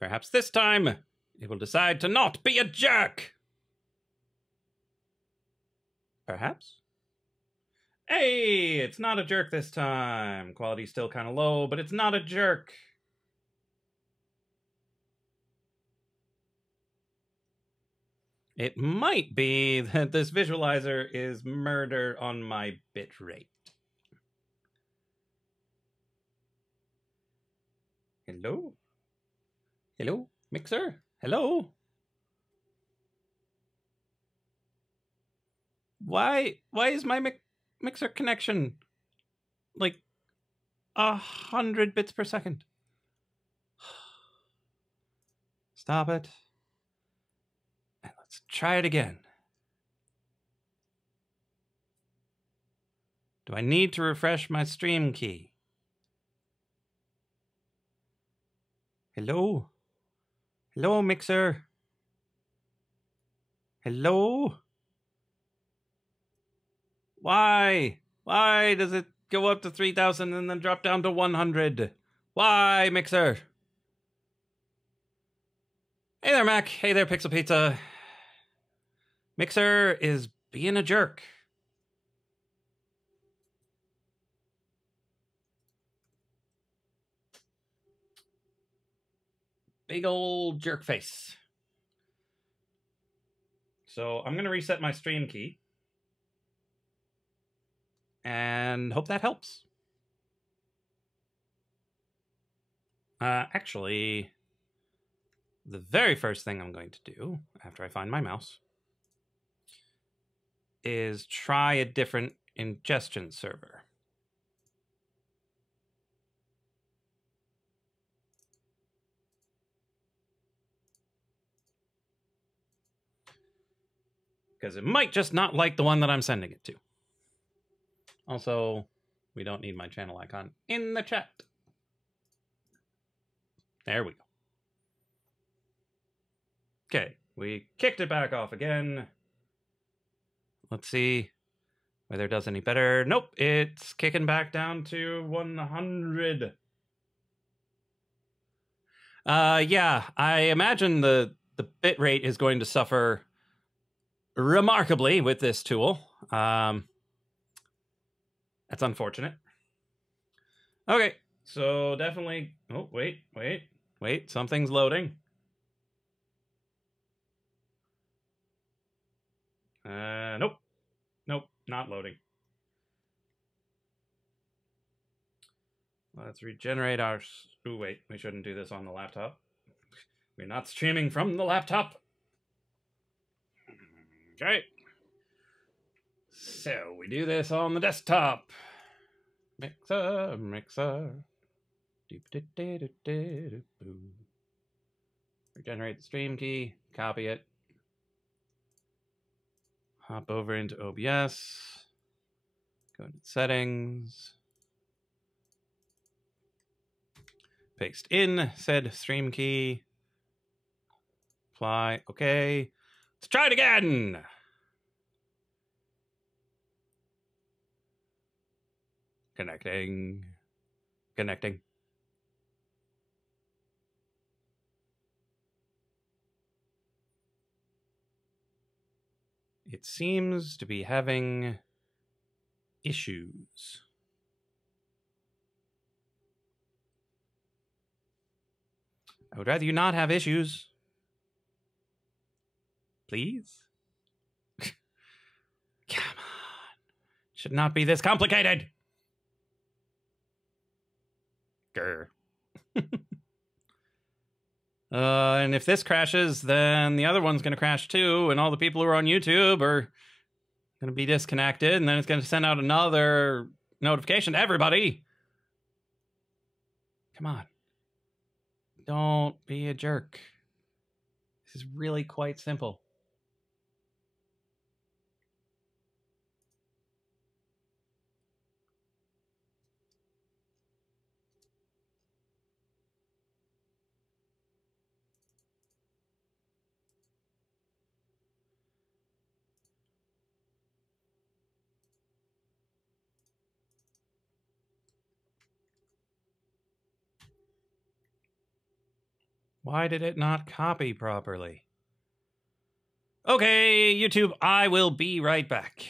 Perhaps this time it will decide to not be a jerk. Perhaps? Hey, it's not a jerk this time. Quality's still kind of low, but it's not a jerk. It might be that this visualizer is murder on my bit rate. Hello? Hello? Mixer? Hello? Why is my mixer connection like 100 bits per second? Stop it. And let's try it again. Do I need to refresh my stream key? Hello? Hello, Mixer? Hello? Why? Why does it go up to 3,000 and then drop down to 100? Why, Mixer? Hey there, Mac. Hey there, Pixel Pizza. Mixer is being a jerk. Big old jerk face. So I'm going to reset my stream key. And hope that helps. Actually, the very first thing I'm going to do, after I find my mouse, is try a different ingestion server. Because it might just not like the one that I'm sending it to. Also, we don't need my channel icon in the chat. There we go. Okay, we kicked it back off again. Let's see whether it does any better. Nope, it's kicking back down to 100. Yeah, I imagine the bit rate is going to suffer remarkably with this tool. That's unfortunate. Okay, so definitely... Oh, wait. Something's loading. Nope, not loading. Let's regenerate our... Oh, wait, we shouldn't do this on the laptop. We're not streaming from the laptop. Okay. So we do this on the desktop. Mixer. Regenerate the stream key, copy it. Hop over into OBS. Go into settings. Paste in said stream key. Apply. Okay. Let's try it again. Connecting. It seems to be having issues. I would rather you not have issues. Please? Come on. Should not be this complicated. Grr. And if this crashes, then the other one's going to crash too, and all the people who are on YouTube are going to be disconnected, and then it's going to send out another notification to everybody. Come on. Don't be a jerk. This is really quite simple. Why did it not copy properly? Okay, YouTube, I will be right back.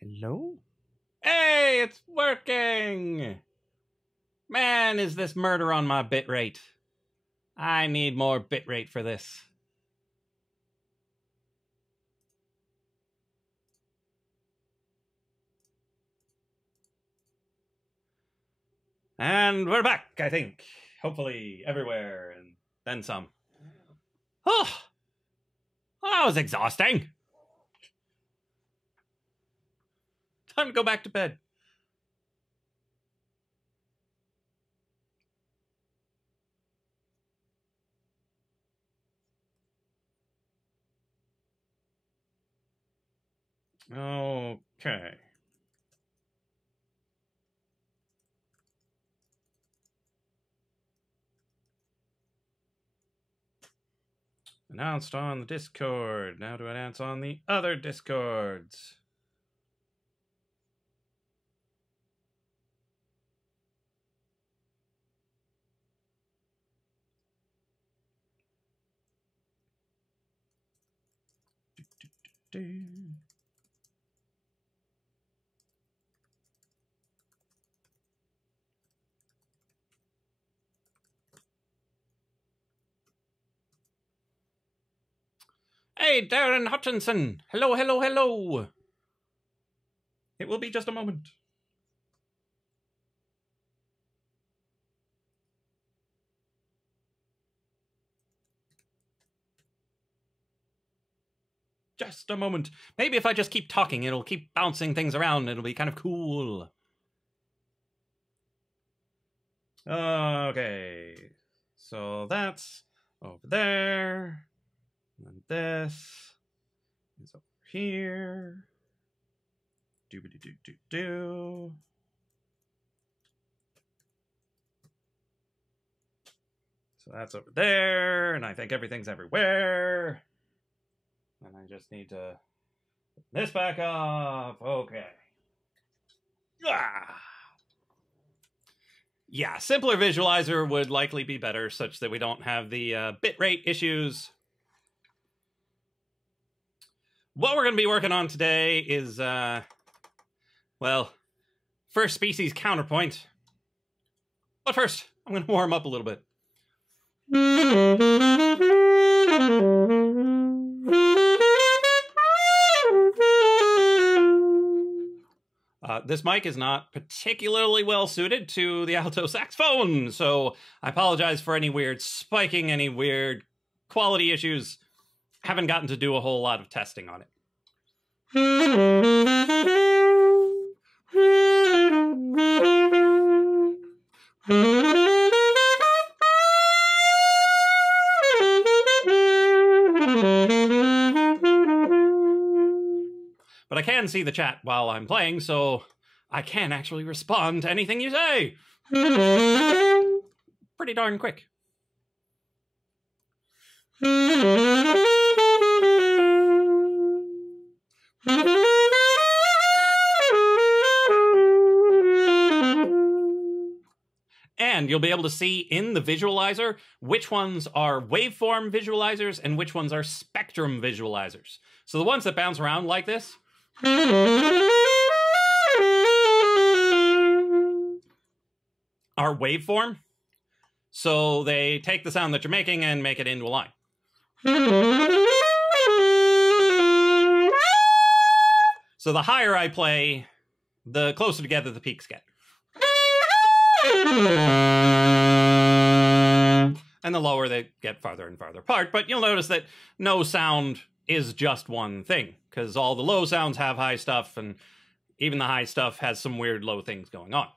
Hello? Hey, it's working! Man, is this murder on my bitrate. I need more bitrate for this. And we're back, I think. Hopefully everywhere, and then some. Oh, that was exhausting. Time to go back to bed. Okay. Announced on the Discord. Now to announce on the other Discords. Hey, Darren Hutchinson. Hello, hello, hello. It will be just a moment. Just a moment. Maybe if I just keep talking, it'll keep bouncing things around. It'll be kind of cool. Okay. So that's over there. And this is over here. Doobity-doo-doo-doo. So that's over there, and I think everything's everywhere. And I just need to put this back up. Okay. Ah. Yeah, simpler visualizer would likely be better, such that we don't have the bitrate issues. What we're going to be working on today is, well, first species counterpoint. But first, I'm going to warm up a little bit. This mic is not particularly well suited to the alto saxophone, so I apologize for any weird spiking, any weird quality issues. Haven't gotten to do a whole lot of testing on it. But I can see the chat while I'm playing, so I can actually respond to anything you say. Pretty darn quick. And you'll be able to see in the visualizer which ones are waveform visualizers and which ones are spectrum visualizers. So the ones that bounce around like this are waveform. So they take the sound that you're making and make it into a line. So the higher I play, the closer together the peaks get. And the lower they get farther and farther apart. But you'll notice that no sound is just one thing, because all the low sounds have high stuff, and even the high stuff has some weird low things going on.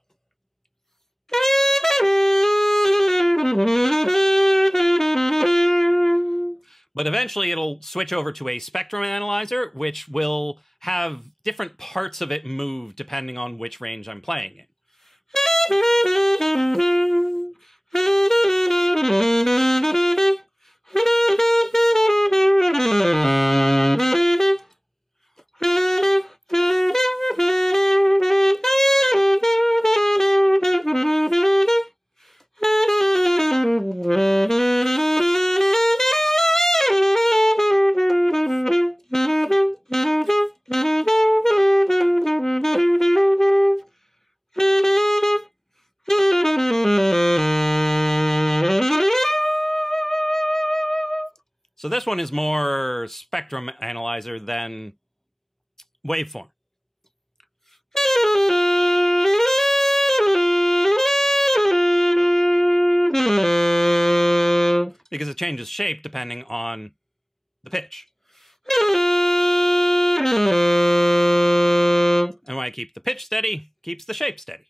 But eventually it'll switch over to a spectrum analyzer, which will have different parts of it move depending on which range I'm playing in. So this one is more spectrum analyzer than waveform. Because it changes shape depending on the pitch. And when I keep the pitch steady, keeps the shape steady.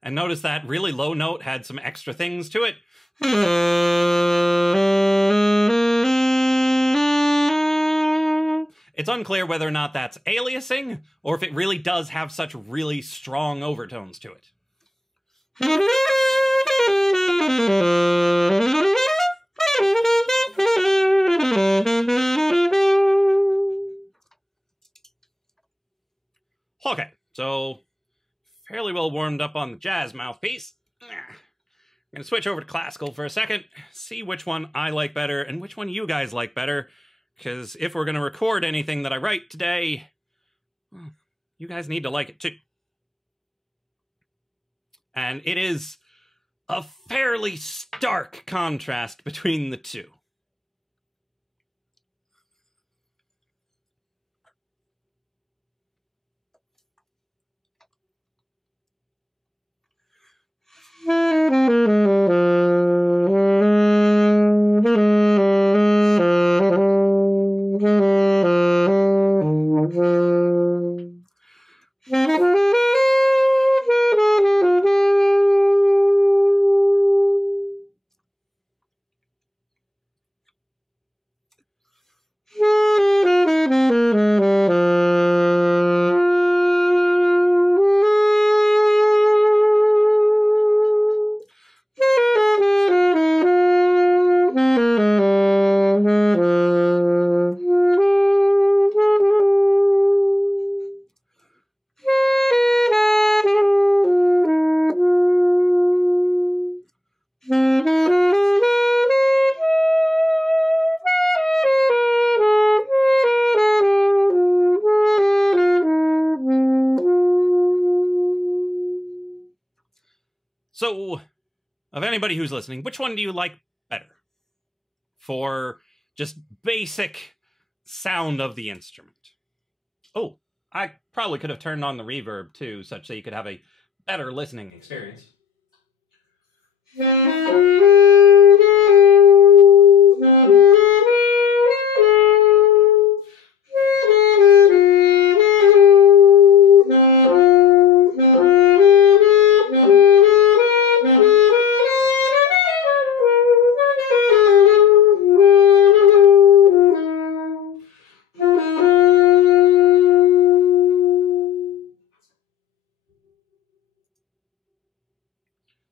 And notice that really low note had some extra things to it. It's unclear whether or not that's aliasing, or if it really does have such really strong overtones to it. Okay, so fairly well warmed up on the jazz mouthpiece. I'm going to switch over to classical for a second, see which one I like better and which one you guys like better, because if we're going to record anything that I write today, well, you guys need to like it too. And it is a fairly stark contrast between the two. So, of anybody who's listening, which one do you like better? For just basic sound of the instrument. Oh, I probably could have turned on the reverb too, such that you could have a better listening experience.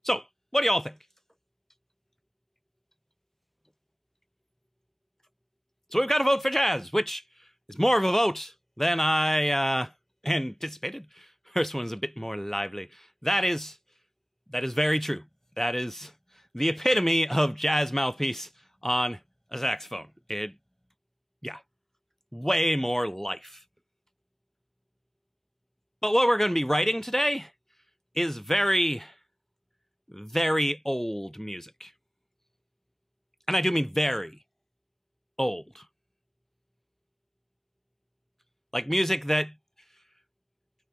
So, what do y'all think? So we've got a vote for jazz, which is more of a vote than I anticipated. First one's a bit more lively. That is very true. That is the epitome of jazz mouthpiece on a saxophone. Yeah, way more life. But what we're going to be writing today is very, very old music. And I do mean very old. Like music that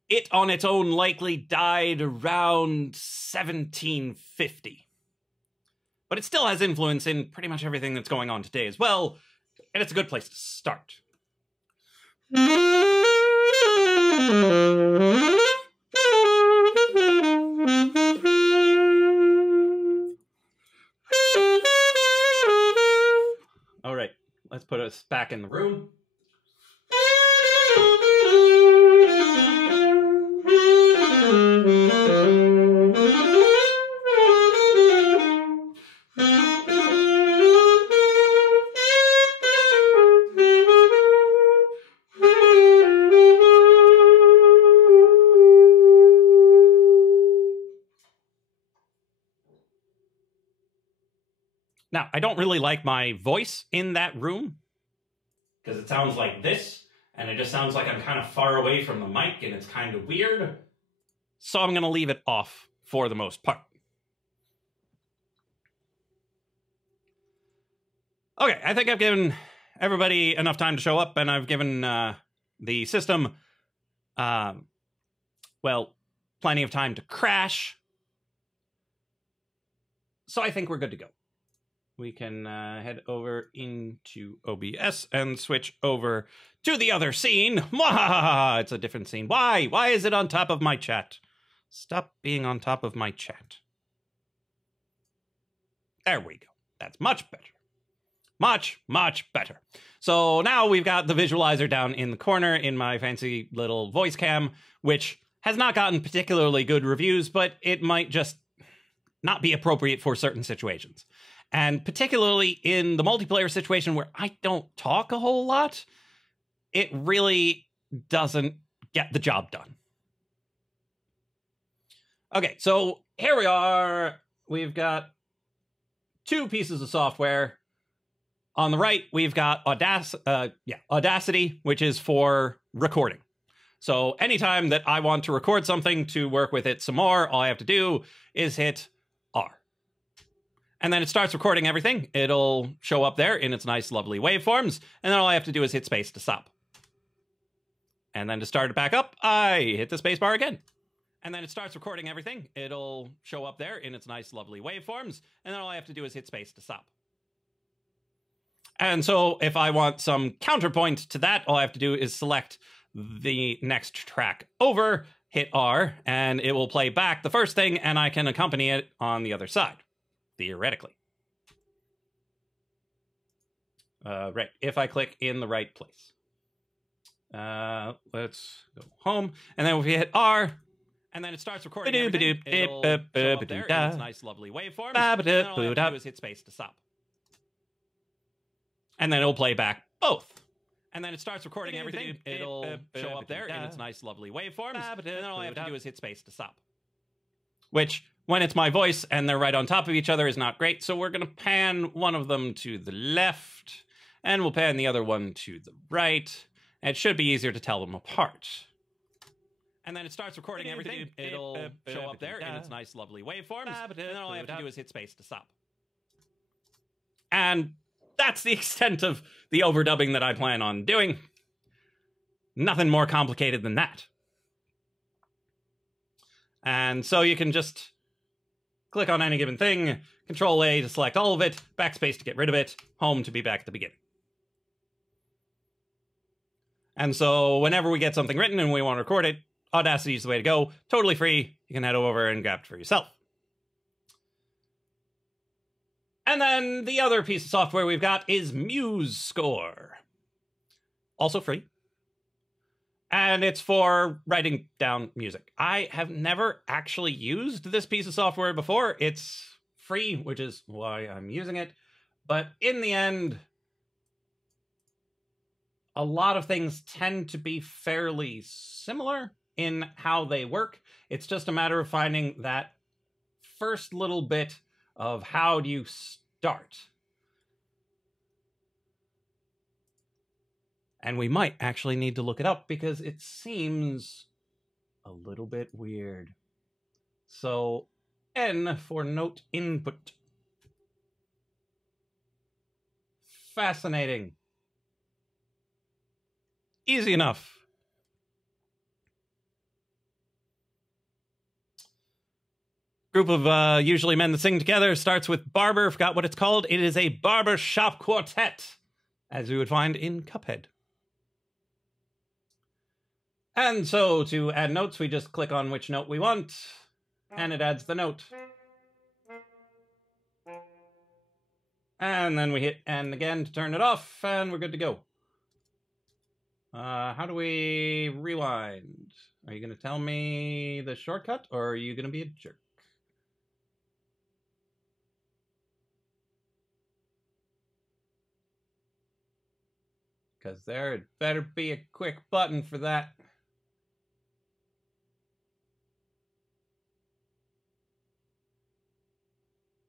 it on its own likely died around 1750. But it still has influence in pretty much everything that's going on today as well, and it's a good place to start. All right, let's put us back in the room. Now, I don't really like my voice in that room because it sounds like this, and it just sounds like I'm kind of far away from the mic, and it's kind of weird. So I'm going to leave it off for the most part. Okay, I think I've given everybody enough time to show up, and I've given the system, well, plenty of time to crash. So I think we're good to go. We can head over into OBS and switch over to the other scene. Mwahaha! It's a different scene. Why? Why is it on top of my chat? Stop being on top of my chat. There we go. That's much better. Much, much better. So now we've got the visualizer down in the corner in my fancy little voice cam, which has not gotten particularly good reviews, but it might just not be appropriate for certain situations. And particularly in the multiplayer situation where I don't talk a whole lot, it really doesn't get the job done. Okay, so here we are. We've got two pieces of software. On the right, we've got Audacity, which is for recording. So anytime that I want to record something to work with it some more, all I have to do is hit R. And then it starts recording everything. It'll show up there in its nice, lovely waveforms. And then all I have to do is hit space to stop. And then to start it back up, I hit the space bar again. And then it starts recording everything. It'll show up there in its nice, lovely waveforms. And then all I have to do is hit space to stop. And so if I want some counterpoint to that, all I have to do is select the next track over, hit R, and it will play back the first thing, and I can accompany it on the other side, theoretically. Right, if I click in the right place. Let's go home, and then if we hit R, and then it starts recording everything, it'll show up there in its nice, lovely waveforms, and then all I have to do is hit space to stop. And then it'll play back both. And then it starts recording everything. It'll show up there in its nice, lovely waveforms. And then all I have to do is hit space to stop. Which, when it's my voice and they're right on top of each other, is not great. So we're going to pan one of them to the left. And we'll pan the other one to the right. And it should be easier to tell them apart. And then it starts recording everything. It'll show up there in its nice, lovely waveforms. And then all I have to do is hit space to stop. And that's the extent of the overdubbing that I plan on doing. Nothing more complicated than that. And so you can just click on any given thing, Control A to select all of it, backspace to get rid of it, home to be back at the beginning. And so whenever we get something written and we want to record it, Audacity is the way to go. Totally free. You can head over and grab it for yourself. And then the other piece of software we've got is MuseScore. Also free. And it's for writing down music. I have never actually used this piece of software before. It's free, which is why I'm using it. But in the end, a lot of things tend to be fairly similar in how they work. It's just a matter of finding that first little bit of how do you start. And we might actually need to look it up because it seems a little bit weird. So N for note input. Fascinating. Easy enough. Group of usually men that sing together starts with barber. Forgot what it's called. It is a barber shop quartet, as we would find in Cuphead. And so to add notes, we just click on which note we want, and it adds the note. And then we hit N again to turn it off, and we're good to go. How do we rewind? Are you going to tell me the shortcut, or are you going to be a jerk? Because there better be a quick button for that.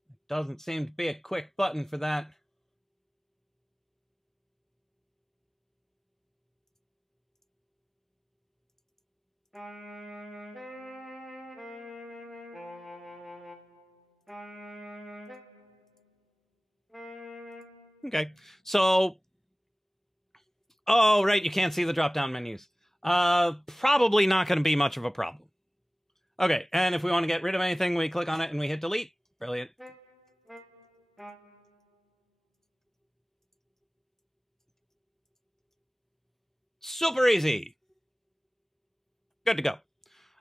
I Doesn't seem to be a quick button for that. Okay, so... Oh, right, you can't see the drop-down menus. Probably not going to be much of a problem. Okay, and if we want to get rid of anything, we click on it and we hit delete. Brilliant. Super easy. Good to go.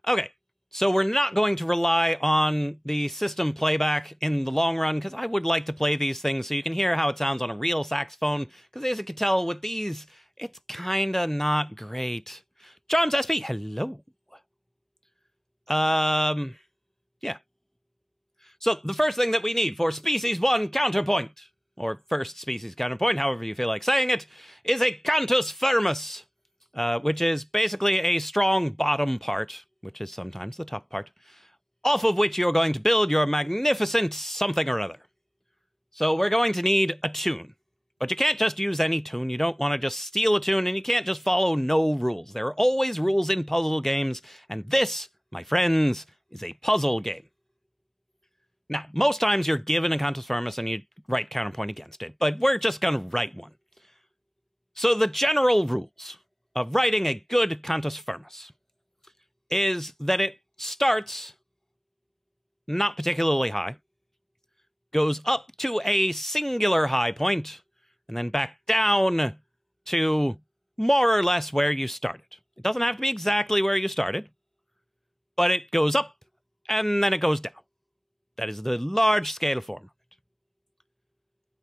Okay, so we're not going to rely on the system playback in the long run, because I would like to play these things so you can hear how it sounds on a real saxophone, because as you can tell with these, it's kind of not great. Charms SP, hello. Yeah. So the first thing that we need for Species 1 Counterpoint, or first species counterpoint, however you feel like saying it, is a cantus firmus, which is basically a strong bottom part, which is sometimes the top part, off of which you're going to build your magnificent something or other. So we're going to need a tune. But you can't just use any tune. You don't want to just steal a tune, and you can't just follow no rules. There are always rules in puzzle games, and this, my friends, is a puzzle game. Now, most times you're given a cantus firmus and you write counterpoint against it, but we're just going to write one. So the general rules of writing a good cantus firmus is that it starts not particularly high, goes up to a singular high point, and then back down to more or less where you started. It doesn't have to be exactly where you started, but it goes up and then it goes down. That is the large scale form of it.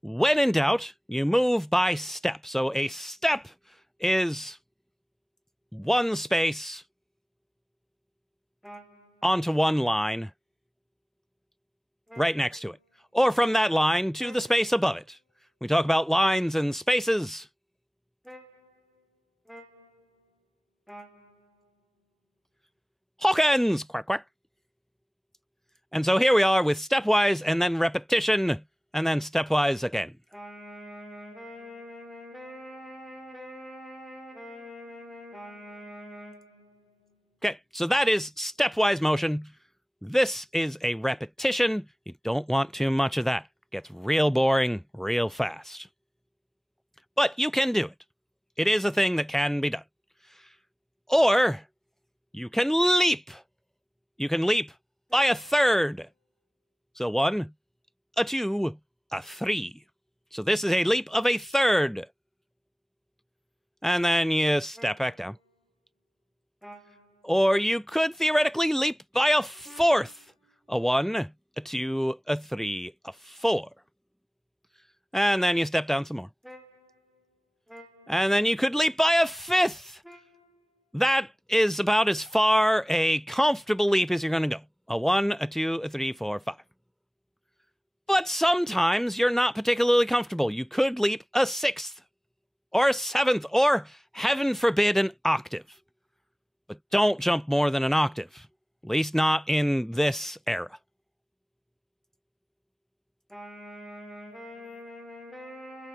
When in doubt, you move by step. So a step is one space onto one line right next to it, or from that line to the space above it. We talk about lines and spaces. Hawkins! Quack, quack. And so here we are with stepwise and then repetition and then stepwise again. Okay, so that is stepwise motion. This is a repetition. You don't want too much of that. It gets real boring real fast. But you can do it. It is a thing that can be done. Or you can leap. You can leap by a third. So 1, a 2, a 3. So this is a leap of a third. And then you step back down. Or you could theoretically leap by a fourth. A 1, a 2, a 3, a 4. And then you step down some more. And then you could leap by a fifth. That is about as far a comfortable leap as you're going to go. A 1, a 2, a 3, 4, 5. But sometimes you're not particularly comfortable. You could leap a sixth, or a seventh, or, heaven forbid, an octave. But don't jump more than an octave. At least not in this era.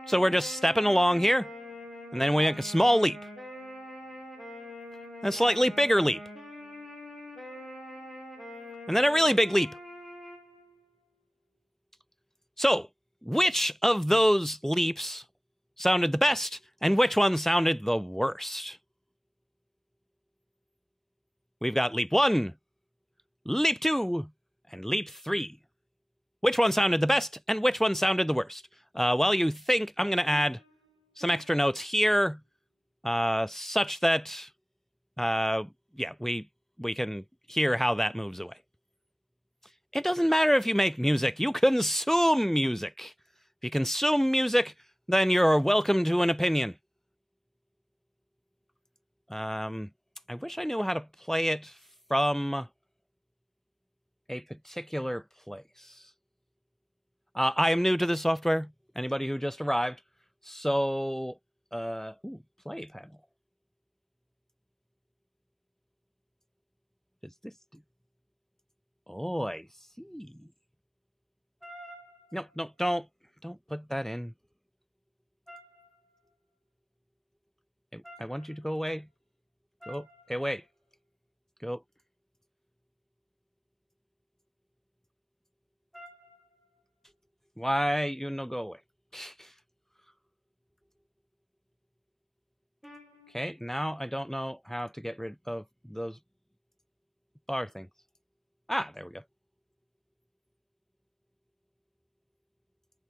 So we're just stepping along here, and then we make a small leap. A slightly bigger leap. And then a really big leap. So, which of those leaps sounded the best, and which one sounded the worst? We've got leap 1, leap 2, and leap 3. Which one sounded the best, and which one sounded the worst? While you think, I'm going to add some extra notes here, such that, yeah, we can hear how that moves away. It doesn't matter if you make music. You consume music. If you consume music, then you're welcome to an opinion. I wish I knew how to play it from a particular place. I am new to this software. Anybody who just arrived. So, ooh, play panel. What does this do? Oh, I see. No, don't put that in. I want you to go away. Go away. Go. Why you no go away? Okay, now I don't know how to get rid of those bar things. Ah, there we go.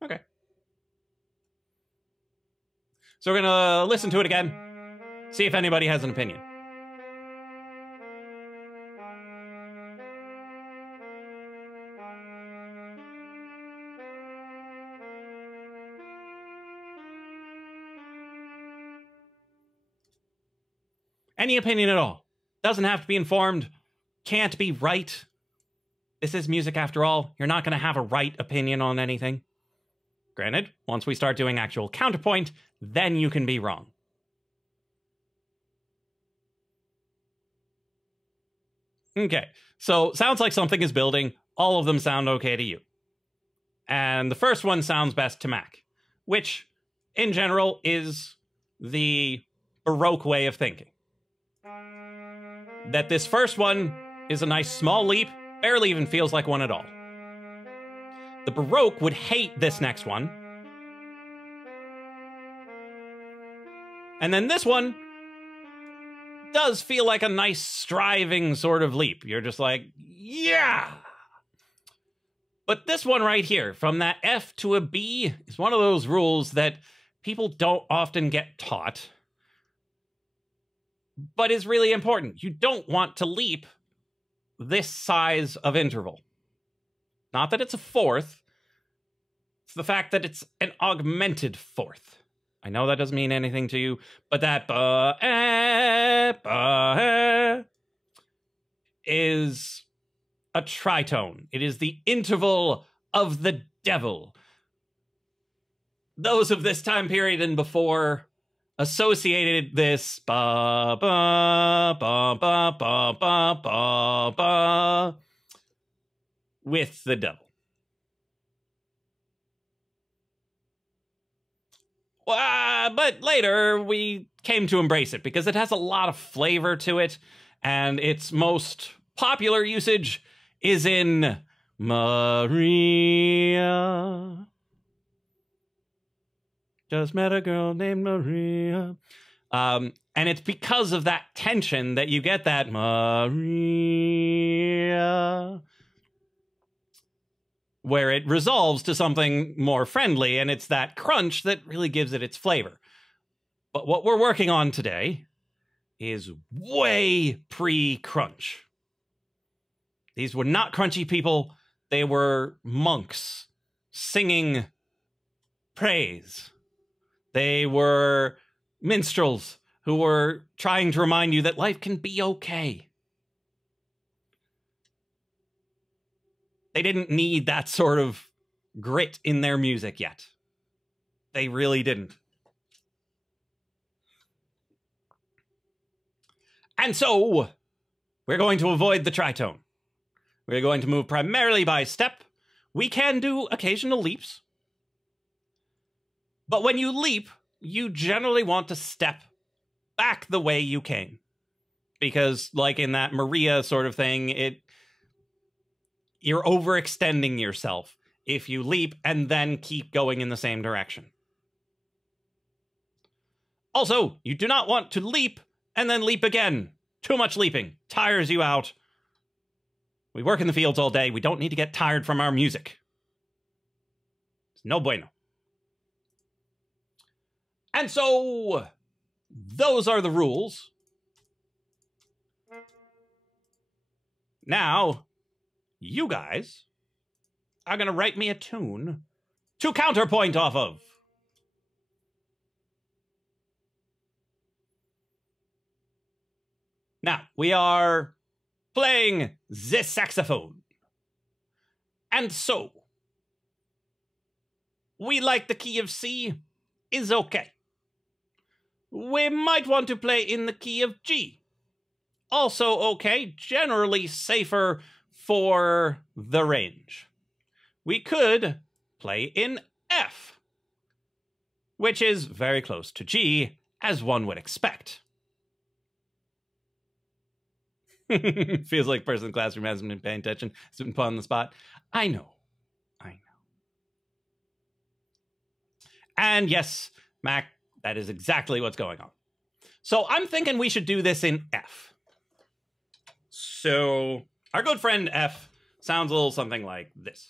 Okay. So we're gonna listen to it again, see if anybody has an opinion. Any opinion at all. Doesn't have to be informed. Can't be right. This is music after all. You're not going to have a right opinion on anything. Granted, once we start doing actual counterpoint, then you can be wrong. Okay, so sounds like something is building. All of them sound okay to you. And the first one sounds best to Mac, which, in general, is the Baroque way of thinking. That this first one is a nice small leap, barely even feels like one at all. The Baroque would hate this next one. And then this one does feel like a nice striving sort of leap. You're just like, yeah! But this one right here, from that F to a B, is one of those rules that people don't often get taught, but is really important. You don't want to leap this size of interval. Not that it's a fourth, it's the fact that it's an augmented fourth. I know that doesn't mean anything to you, but that is a tritone. It is the interval of the devil. Those of this time period and before associated this ba ba ba ba ba ba ba ba with the devil. But later we came to embrace it because it has a lot of flavor to it, and its most popular usage is in Maria. Just met a girl named Maria. And it's because of that tension that you get that Maria, where it resolves to something more friendly, and it's that crunch that really gives it its flavor. But what we're working on today is way pre-crunch. These were not crunchy people. They were monks singing praise. They were minstrels who were trying to remind you that life can be okay. They didn't need that sort of grit in their music yet. They really didn't. And so, we're going to avoid the tritone. We're going to move primarily by step. We can do occasional leaps. But when you leap, you generally want to step back the way you came. Because, like in that Maria sort of thing, you're overextending yourself if you leap and then keep going in the same direction. Also, you do not want to leap and then leap again. Too much leaping tires you out. We work in the fields all day. We don't need to get tired from our music. It's no bueno. And so, those are the rules. Now, you guys are going to write me a tune to counterpoint off of. Now, we are playing the saxophone. And so, we like the key of C is okay. We might want to play in the key of G. Also okay, generally safer for the range. We could play in F, which is very close to G, as one would expect. Feels like person in the classroom hasn't been paying attention. It's been put on the spot. I know. And yes, Mac, that is exactly what's going on. So I'm thinking we should do this in F. So our good friend F sounds a little something like this.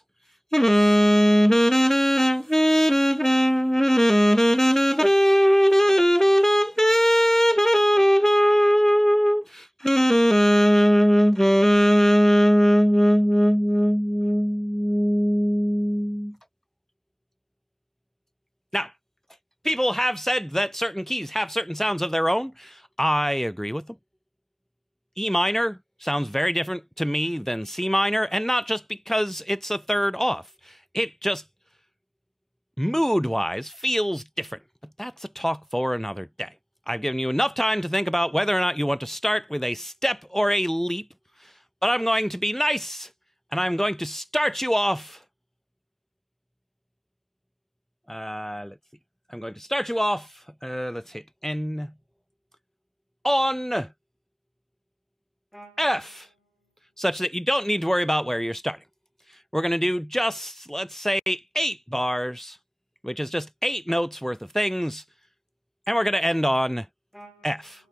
Now, people have said that certain keys have certain sounds of their own. I agree with them. E minor sounds very different to me than C minor, and not just because it's a third off. It just, mood-wise, feels different. But that's a talk for another day. I've given you enough time to think about whether or not you want to start with a step or a leap. But I'm going to be nice, and I'm going to start you off. Let's see. I'm going to start you off. Let's hit N. On F, such that you don't need to worry about where you're starting. We're going to do just, let's say, 8 bars, which is just 8 notes worth of things, and we're going to end on F.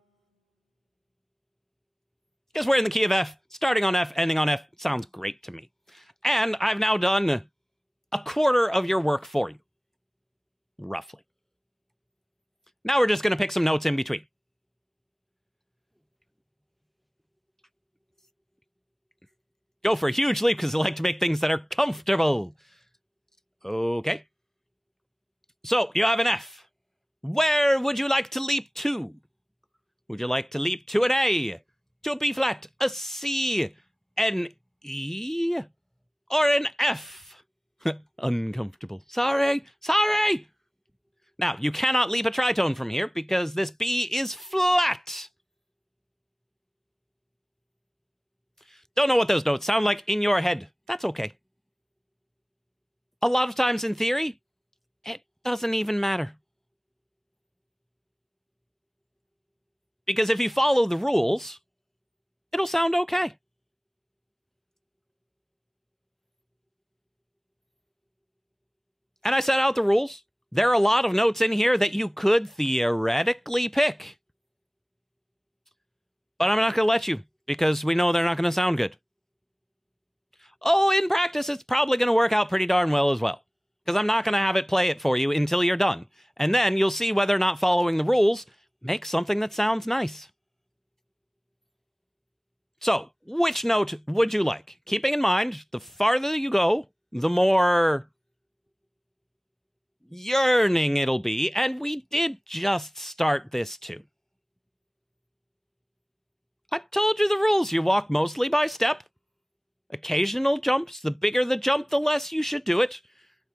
Because we're in the key of F, starting on F, ending on F sounds great to me. And I've now done a quarter of your work for you, roughly. Now we're just going to pick some notes in between. Go for a huge leap because I like to make things that are comfortable. Okay. So you have an F. Where would you like to leap to? Would you like to leap to an A, to a B flat, a C, an E, or an F? Uncomfortable. Sorry. Now, you cannot leap a tritone from here because this B is flat. Don't know what those notes sound like in your head. That's okay. A lot of times in theory, it doesn't even matter. Because if you follow the rules, it'll sound okay. And I set out the rules. There are a lot of notes in here that you could theoretically pick. But I'm not going to let you, because we know they're not going to sound good. Oh, in practice, it's probably going to work out pretty darn well as well. Because I'm not going to have it play it for you until you're done. And then you'll see whether or not following the rules makes something that sounds nice. So, which note would you like? Keeping in mind, the farther you go, the more yearning it'll be. And we did just start this too. I told you the rules. You walk mostly by step. Occasional jumps. The bigger the jump, the less you should do it.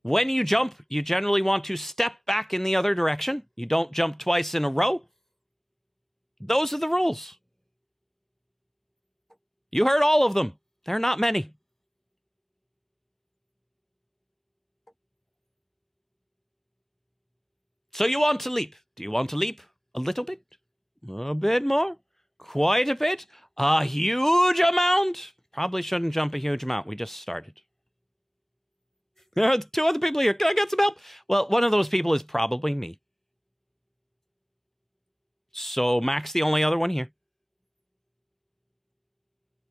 When you jump, you generally want to step back in the other direction. You don't jump twice in a row. Those are the rules. You heard all of them. There are not many. So you want to leap. Do you want to leap a little bit? A bit more? Quite a bit? A huge amount? Probably shouldn't jump a huge amount. We just started. There are 2 other people here. Can I get some help? Well, one of those people is probably me. So Mac's the only other one here.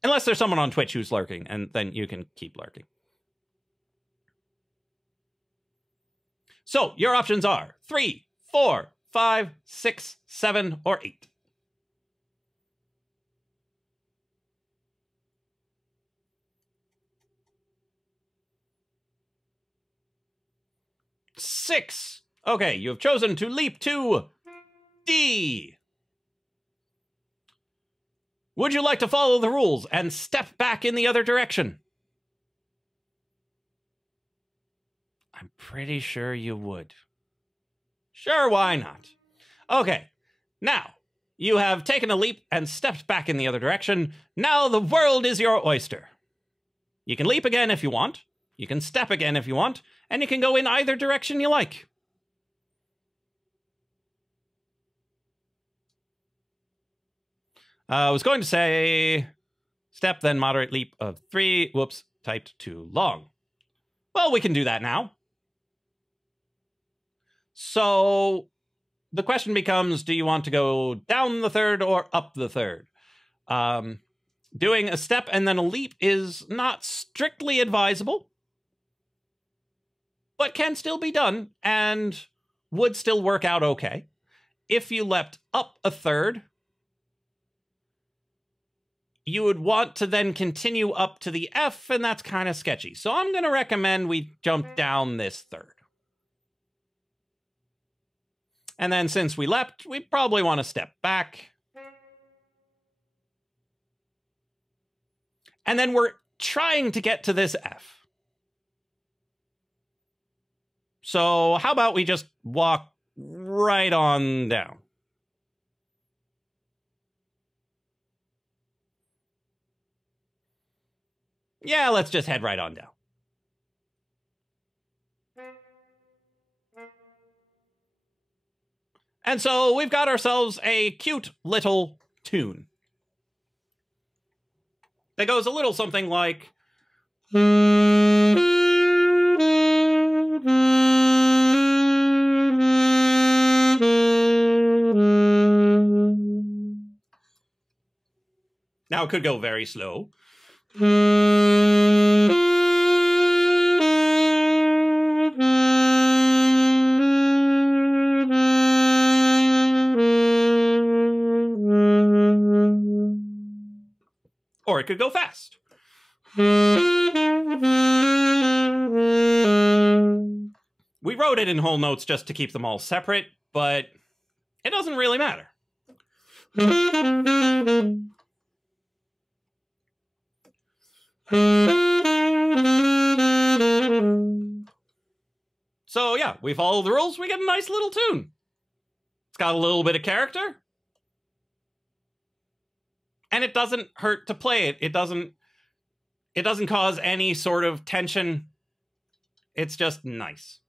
Unless there's someone on Twitch who's lurking, and then you can keep lurking. So your options are 3, 4, 5, 6, 7, or 8. Six. Okay, you have chosen to leap to D. Would you like to follow the rules and step back in the other direction? I'm pretty sure you would. Sure, why not? Okay, now, you have taken a leap and stepped back in the other direction. Now the world is your oyster. You can leap again if you want. You can step again if you want. and you can go in either direction you like. I was going to say step, then moderate leap of 3. Whoops, typed too long. Well, we can do that now. So the question becomes, do you want to go down the third or up the third? Doing a step and then a leap is not strictly advisable, but can still be done and would still work out okay. If you leapt up a third, you would want to then continue up to the F, and that's kind of sketchy. So I'm going to recommend we jump down this third. And then since we leapt, we probably want to step back. And then we're trying to get to this F. So how about we just walk right on down? Yeah, let's just head right on down. And so we've got ourselves a cute little tune that goes a little something like... Now it could go very slow. Or it could go fast. We wrote it in whole notes just to keep them all separate, but it doesn't really matter. So yeah, we follow the rules, we get a nice little tune. It's got a little bit of character. And it doesn't hurt to play it. It doesn't cause any sort of tension. It's just nice.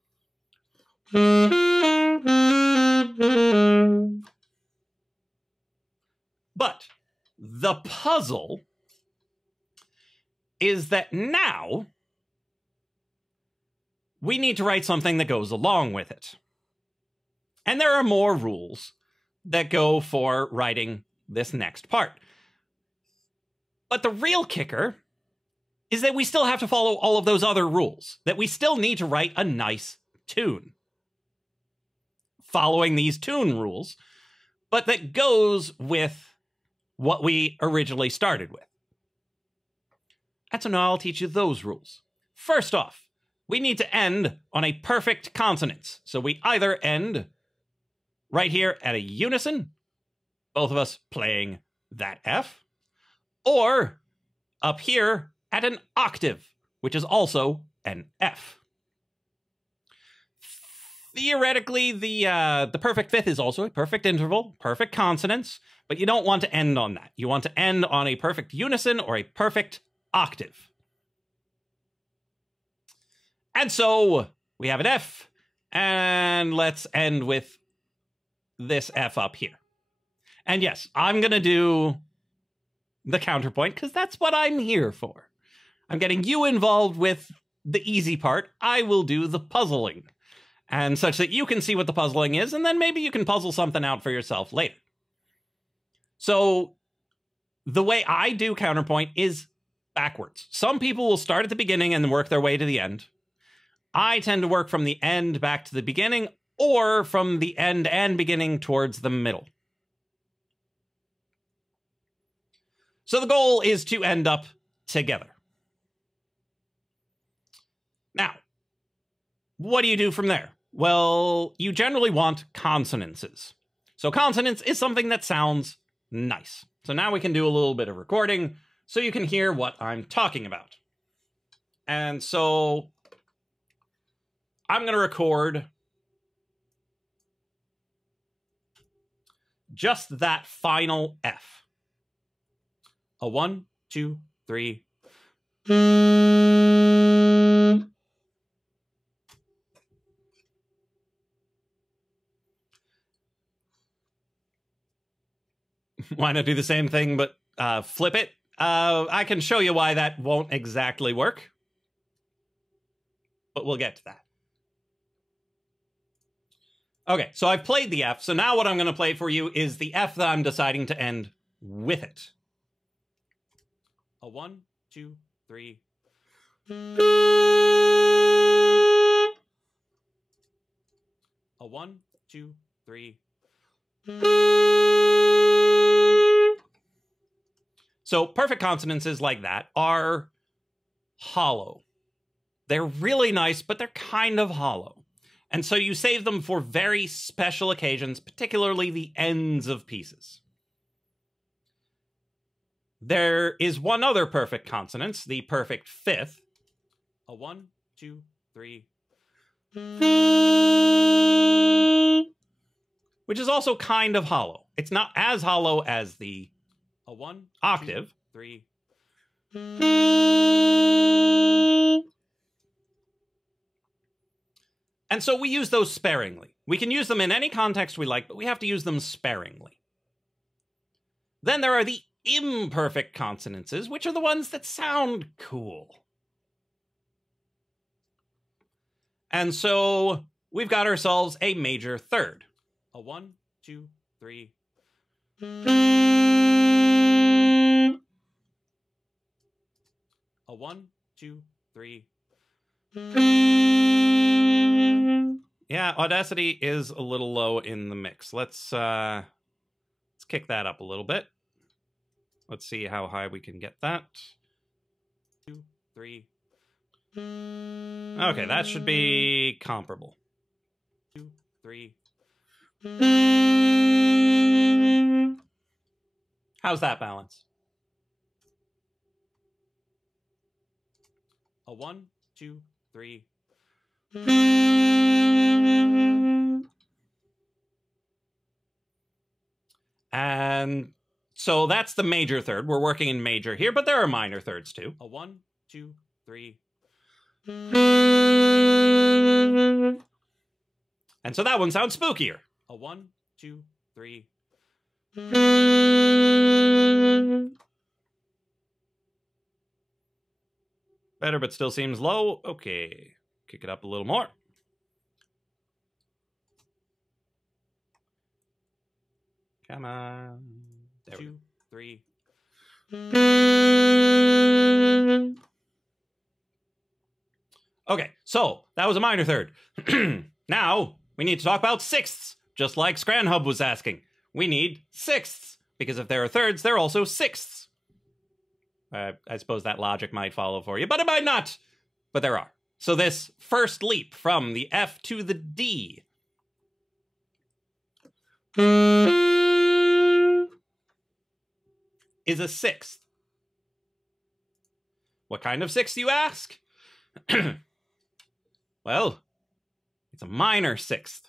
But the puzzle is that now we need to write something that goes along with it. And there are more rules that go for writing this next part. But the real kicker is that we still have to follow all of those other rules, that we still need to write a nice tune following these tune rules, but that goes with what we originally started with. And so now I'll teach you those rules. First off, we need to end on a perfect consonance. So we either end right here at a unison, both of us playing that F, or up here at an octave, which is also an F. Theoretically, the perfect fifth is also a perfect interval, perfect consonance, but you don't want to end on that. You want to end on a perfect unison or a perfect octave. And so we have an F, and let's end with this F up here. And yes, I'm going to do the counterpoint because that's what I'm here for. I'm getting you involved with the easy part. I will do the puzzling, and such that you can see what the puzzling is, and then maybe you can puzzle something out for yourself later. So the way I do counterpoint is backwards. Some people will start at the beginning and work their way to the end. I tend to work from the end back to the beginning, or from the end and beginning towards the middle. So the goal is to end up together. Now, what do you do from there? Well, you generally want consonances. So consonance is something that sounds nice. So now we can do a little bit of recording so you can hear what I'm talking about. And so I'm going to record just that final F. A 1, 2, 3. Why not do the same thing, but flip it? I can show you why that won't exactly work. But we'll get to that. Okay, so I've played the F, so now what I'm going to play for you is the F that I'm deciding to end with it. A 1, 2, 3. A 1, 2, 3. So perfect consonances like that are hollow. They're really nice, but they're kind of hollow. And so you save them for very special occasions, particularly the ends of pieces. There is one other perfect consonance, the perfect fifth. A 1, 2, 3. Which is also kind of hollow. It's not as hollow as the a 1 octave. 2, 3. And so we use those sparingly. We can use them in any context we like, but we have to use them sparingly. Then there are the imperfect consonances, which are the ones that sound cool. And so we've got ourselves a major third. A 1, 2, 3. A 1, 2, 3. Yeah, Audacity is a little low in the mix. Let's kick that up a little bit. Let's see how high we can get that. 2, 3. Okay, that should be comparable. 2, 3. How's that balance? A 1, 2, 3. And so that's the major third. We're working in major here, but there are minor thirds too. A 1, 2, 3. And so that one sounds spookier. A 1, 2, 3. Better, but still seems low. Okay, kick it up a little more. Come on. There 2, 3. Okay, so that was a minor third. Now we need to talk about sixths, just like Scranhub was asking. We need sixths, because if there are thirds, there are also sixths. I suppose that logic might follow for you, but it might not. But there are. So this first leap from the F to the D is a sixth. What kind of sixth, you ask? Well, it's a minor sixth.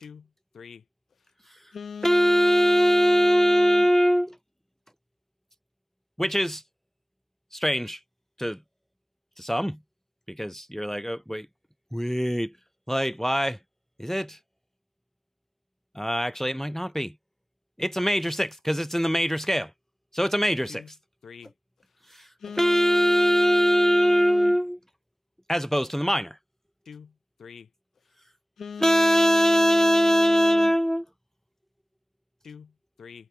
2, 3. Which is strange to some, because you're like, oh, wait, light, why? Is it? Actually, it might not be. It's a major sixth, because it's in the major scale. So it's a major sixth. 3. As opposed to the minor. 2, 3. 2, 3.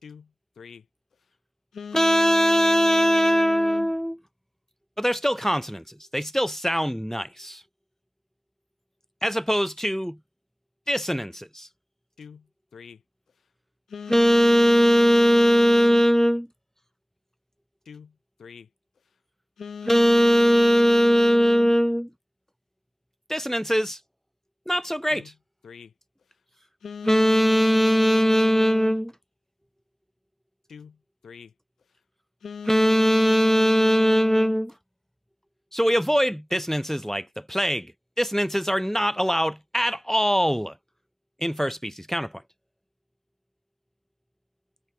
2, 3. But they're still consonances. They still sound nice. As opposed to dissonances. 2, 3. 2, 3. Dissonances, not so great. 3. 2, 3. So we avoid dissonances like the plague. Dissonances are not allowed at all in first species counterpoint.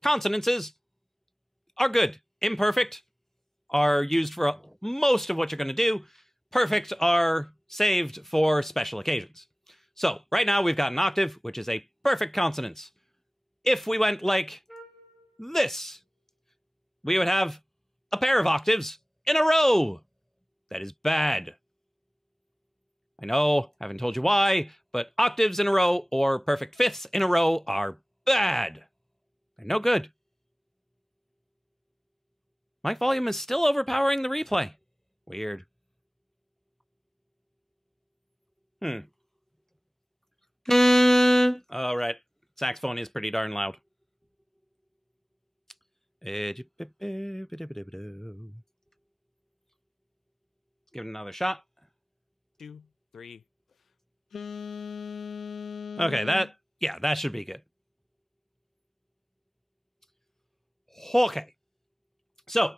Consonances are good. Imperfect are used for most of what you're going to do, perfect are saved for special occasions. So right now we've got an octave, which is a perfect consonance. If we went like this, we would have a pair of octaves in a row. That is bad. I know, I haven't told you why, but octaves in a row or perfect fifths in a row are bad. They're no good. Mic volume is still overpowering the replay. Weird. All right. Saxophone is pretty darn loud. Let's give it another shot. 2, 3. Okay, that should be good. Okay. So,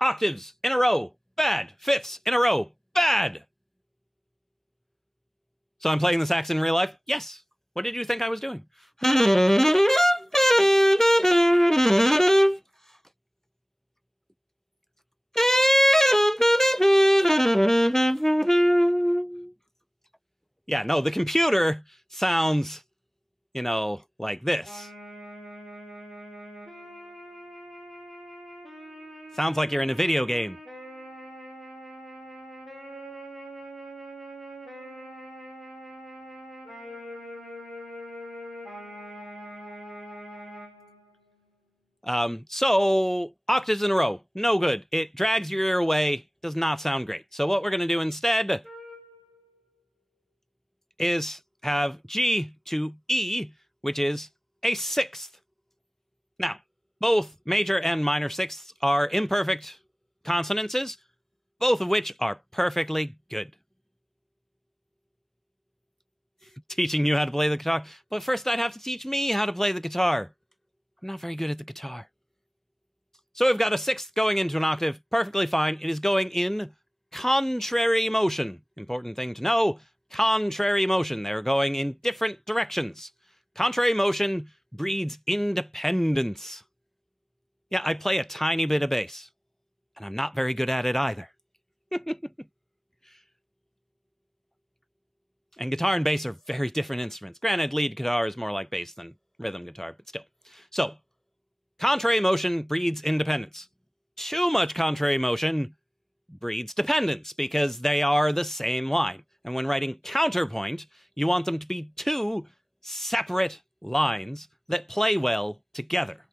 octaves in a row, bad. Fifths in a row, bad. So I'm playing the sax in real life? Yes. What did you think I was doing? Yeah, no, the computer sounds, like this. Sounds like you're in a video game. So octaves in a row, no good. It drags your ear away, does not sound great. So what we're going to do instead is have G to E, which is a sixth. Now, both major and minor sixths are imperfect consonances, both of which are perfectly good. Teaching you how to play the guitar. But first I'd have to teach me how to play the guitar. I'm not very good at the guitar. So we've got a sixth going into an octave, perfectly fine. It is going in contrary motion. Important thing to know, contrary motion. They're going in different directions. Contrary motion breeds independence. Yeah, I play a tiny bit of bass, and I'm not very good at it either. And guitar and bass are very different instruments. Granted, lead guitar is more like bass than rhythm guitar, but still. So, contrary motion breeds independence. Too much contrary motion breeds dependence because they are the same line. And when writing counterpoint, you want them to be two separate lines that play well together.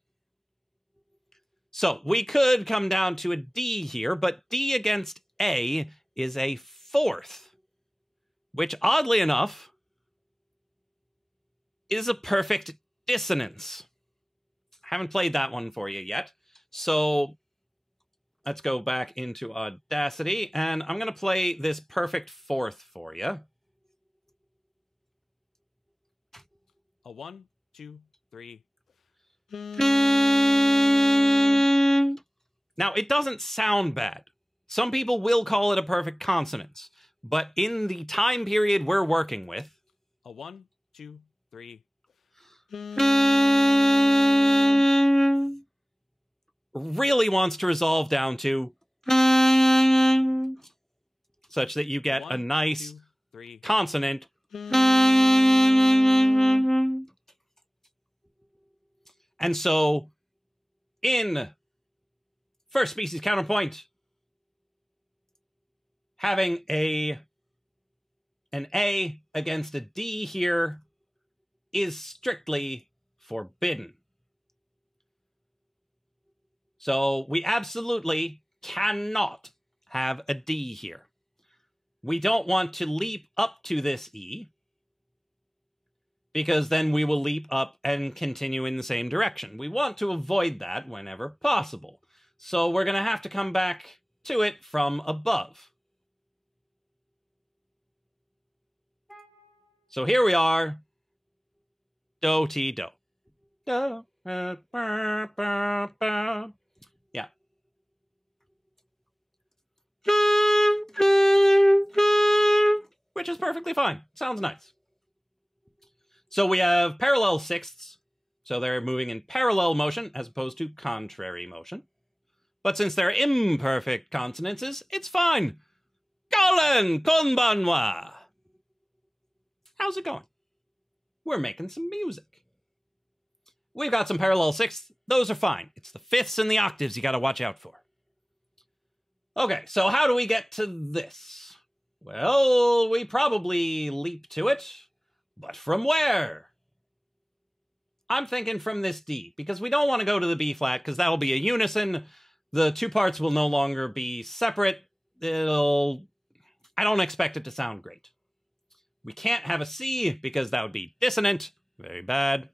So we could come down to a D here, but D against A is a fourth, which oddly enough is a perfect dissonance. I haven't played that one for you yet. So let's go back into Audacity, and I'm going to play this perfect fourth for you. A 1, 2, 3. Now, it doesn't sound bad. Some people will call it a perfect consonance, but in the time period we're working with, a 1, 2, 3. Really wants to resolve down to such that you get a nice 2, 3 consonant. And so in first species counterpoint, having an A against a D here is strictly forbidden. So we absolutely cannot have a D here. We don't want to leap up to this E, because then we will leap up and continue in the same direction. We want to avoid that whenever possible. So we're going to have to come back to it from above. So here we are. Do, ti, do. Do, yeah. Which is perfectly fine. Sounds nice. So we have parallel sixths. So they're moving in parallel motion as opposed to contrary motion. But since they're imperfect consonances, it's fine. Golly! Minasan konbanwa. How's it going? We're making some music. We've got some parallel sixths. Those are fine. It's the fifths and the octaves you got to watch out for. Okay, so how do we get to this? Well, we probably leap to it, but from where? I'm thinking from this D, because we don't want to go to the B flat, because that'll be a unison. The two parts will no longer be separate. I don't expect it to sound great. We can't have a C, because that would be dissonant. Very bad.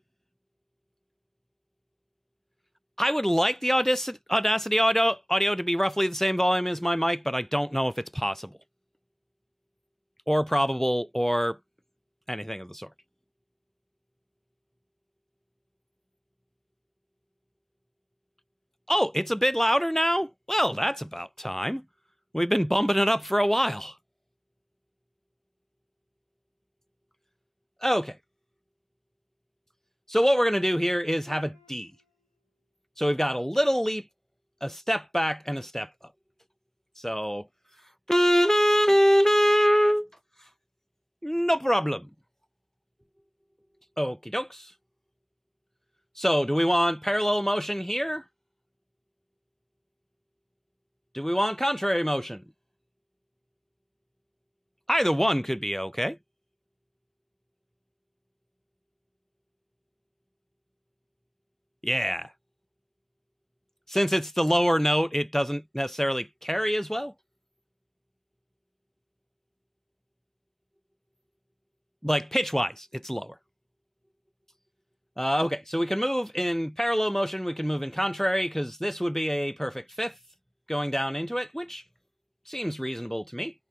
I would like the Audacity audio to be roughly the same volume as my mic, but I don't know if it's possible. Or probable, or anything of the sort. Oh, it's a bit louder now? Well, that's about time. We've been bumping it up for a while. Okay. So what we're going to do here is have a D. So we've got a little leap, a step back, and a step up. So, no problem. Okie dokes. So, do we want parallel motion here? Do we want contrary motion? Either one could be okay. Yeah. Since it's the lower note, it doesn't necessarily carry as well. Like pitch-wise, it's lower. Okay, so we can move in parallel motion, we can move in contrary, because this would be a perfect fifth going down into it, which seems reasonable to me.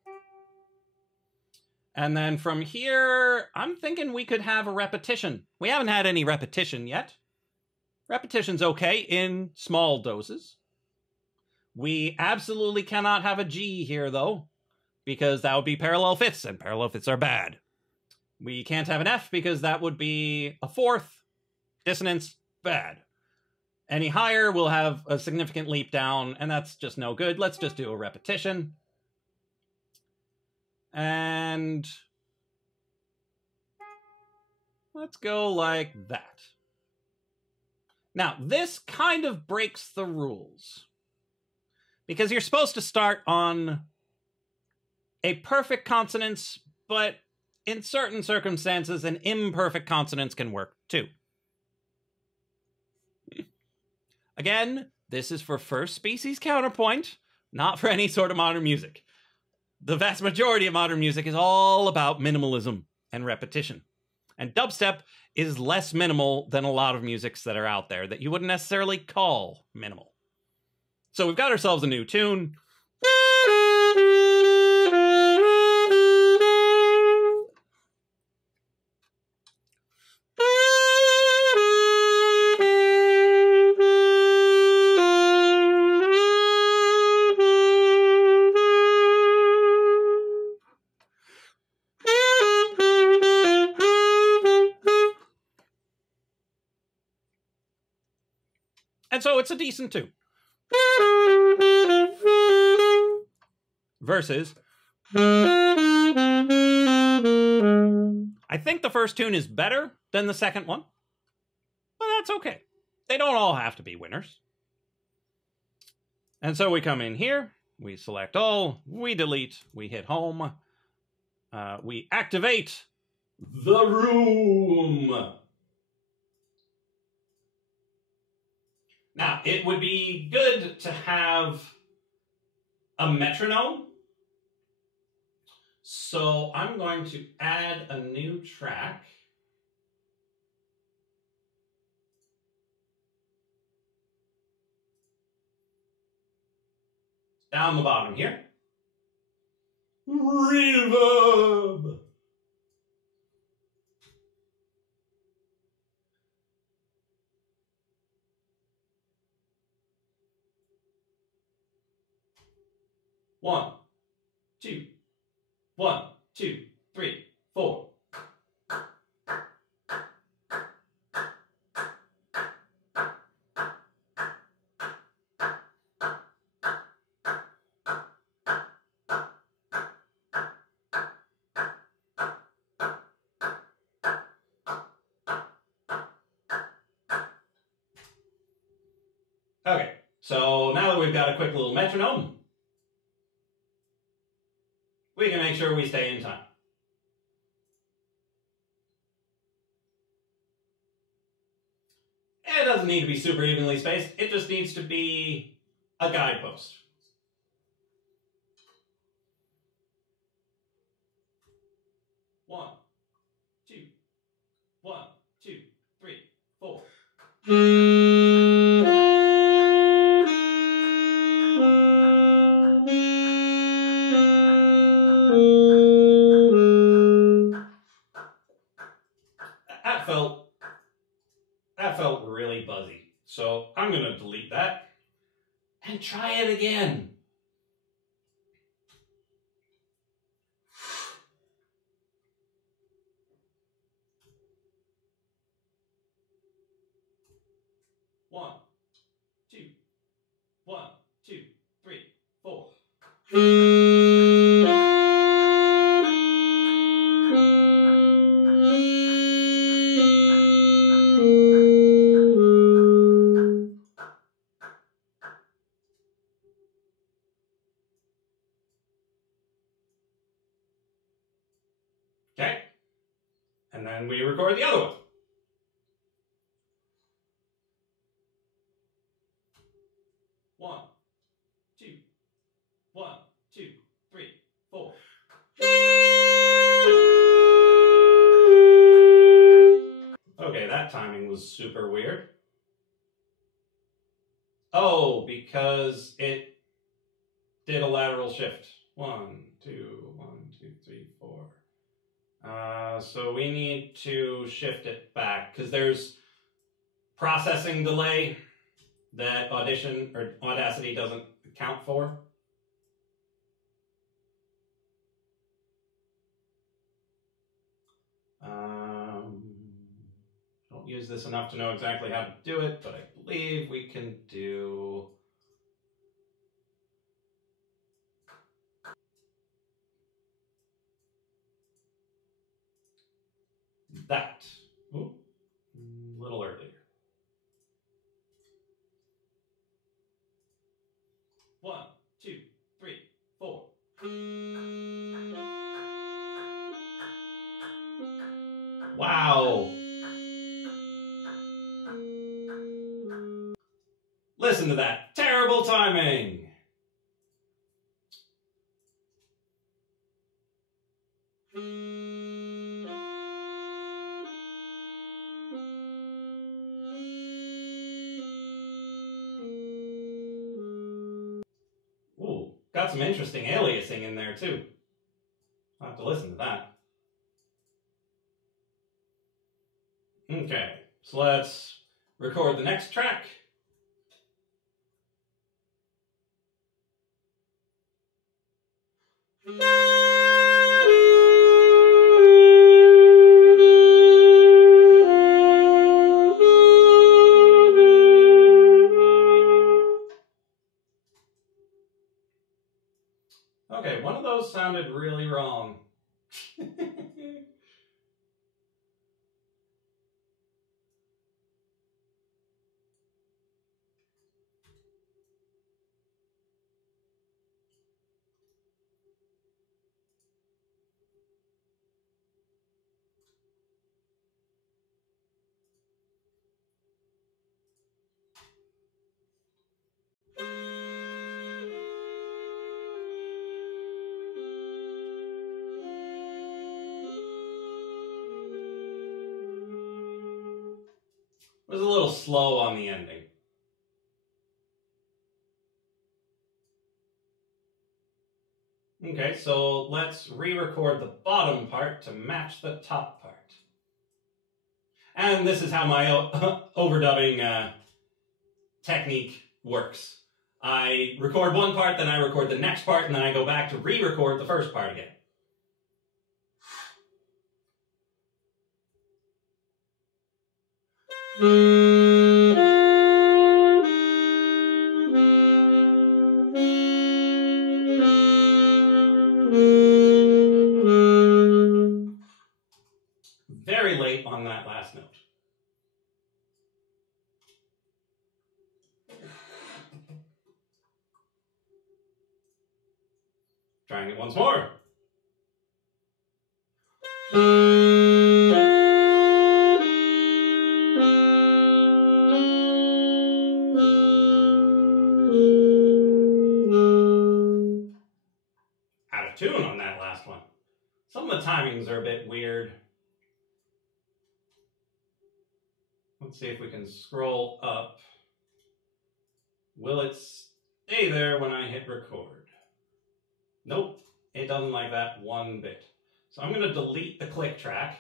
And then from here, I'm thinking we could have a repetition. We haven't had any repetition yet. Repetition's okay in small doses. We absolutely cannot have a G here, though, because that would be parallel fifths, and parallel fifths are bad. We can't have an F because that would be a fourth. Dissonance, bad. Any higher will have a significant leap down, and that's just no good. Let's just do a repetition. And let's go like that. Now, this kind of breaks the rules, because you're supposed to start on a perfect consonance, but in certain circumstances, an imperfect consonance can work too. Again, this is for first species counterpoint, not for any sort of modern music. The vast majority of modern music is all about minimalism and repetition. And dubstep is less minimal than a lot of musics that are out there that you wouldn't necessarily call minimal. So we've got ourselves a new tune. And so it's a decent tune. Versus, I think the first tune is better than the second one, but that's okay. They don't all have to be winners. And so we come in here, we select all, we delete, we hit home, we activate the room. Now, it would be good to have a metronome. So I'm going to add a new track. Down the bottom here. Reverb. One, two, 1, 2, 3, 4. So now that we've got a quick little metronome, we can make sure we stay in time. It doesn't need to be super evenly spaced, it just needs to be a guidepost. One, two, 1, 2, 3, 4. That felt really buzzy. So I'm going to delete that and try it again. One, two, 1, 2, 3, 4. Okay, and then we record the other one. 1, 2, 1, 2, 3, 4. Okay, that timing was super weird. Oh, because it did a lateral shift. 1, 2, 1, 2, 3, 4. So we need to shift it back because there's processing delay that Audacity doesn't account for. Don't use this enough to know exactly how to do it, but I believe we can do that. Ooh, a little earlier. 1, 2, 3, 4. Wow. Listen to that. Terrible timing. Ooh, got some interesting aliasing in there too. I'll have to listen to that. Okay, so let's record the next track. Okay, one of those sounded really wrong. It was a little slow on the ending. Okay, so let's re-record the bottom part to match the top part. And this is how my overdubbing technique works. I record one part, then I record the next part, and then I go back to re-record the first part again. Very late on that last note. Trying it once more. Out of tune on that last one. Some of the timings are a bit weird. Let's see if we can scroll up. Will it stay there when I hit record? Nope, it doesn't like that one bit. So I'm going to delete the click track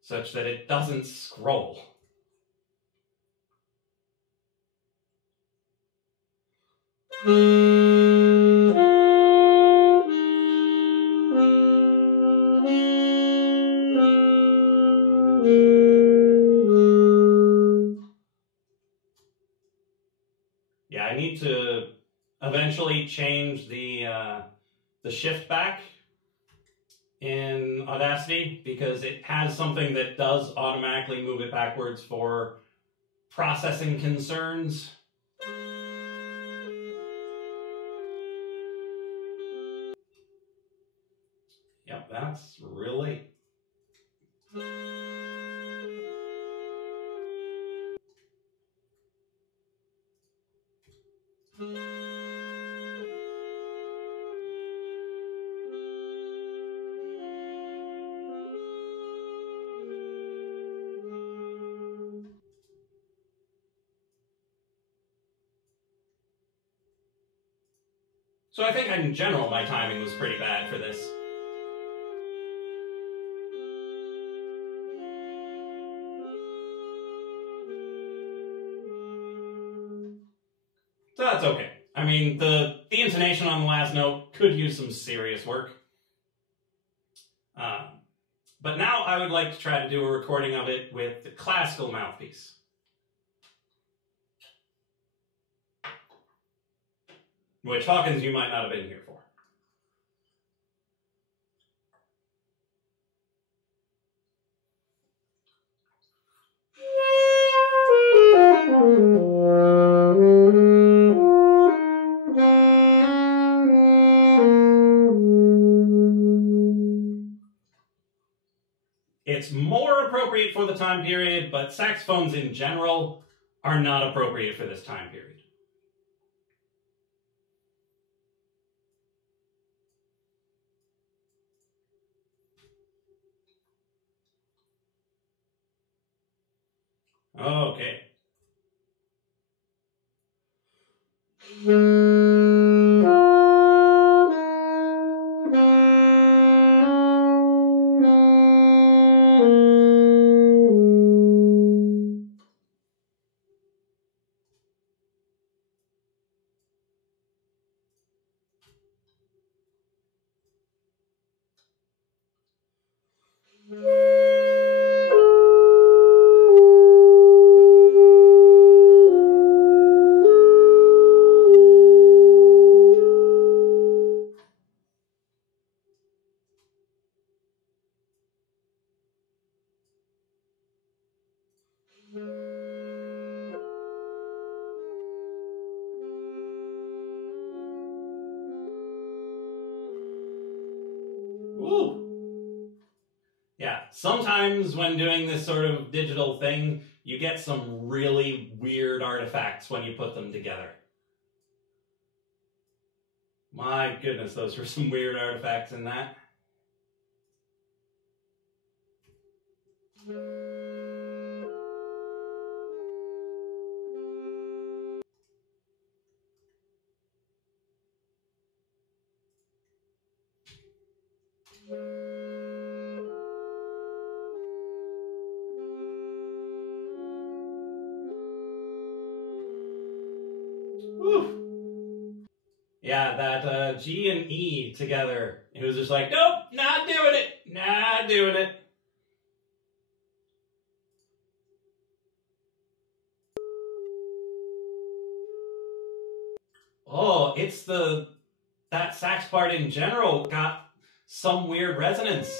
such that it doesn't scroll. Yeah, I need to eventually change the shift back in Audacity because it has something that does automatically move it backwards for processing concerns. Yep, that's really... So I think in general my timing was pretty bad for this. So that's okay. I mean, the intonation on the last note could use some serious work. But now I would like to try to do a recording of it with the classical mouthpiece. Which, Hawkins, you might not have been here for. It's more appropriate for the time period, but saxophones in general are not appropriate for this time period. Okay. Ooh. Yeah, sometimes when doing this sort of digital thing, you get some really weird artifacts when you put them together. My goodness, those were some weird artifacts in that. Whew. Yeah, that G and E together, it was just like, nope, not doing it, not doing it. Oh, it's that sax part in general got some weird resonance.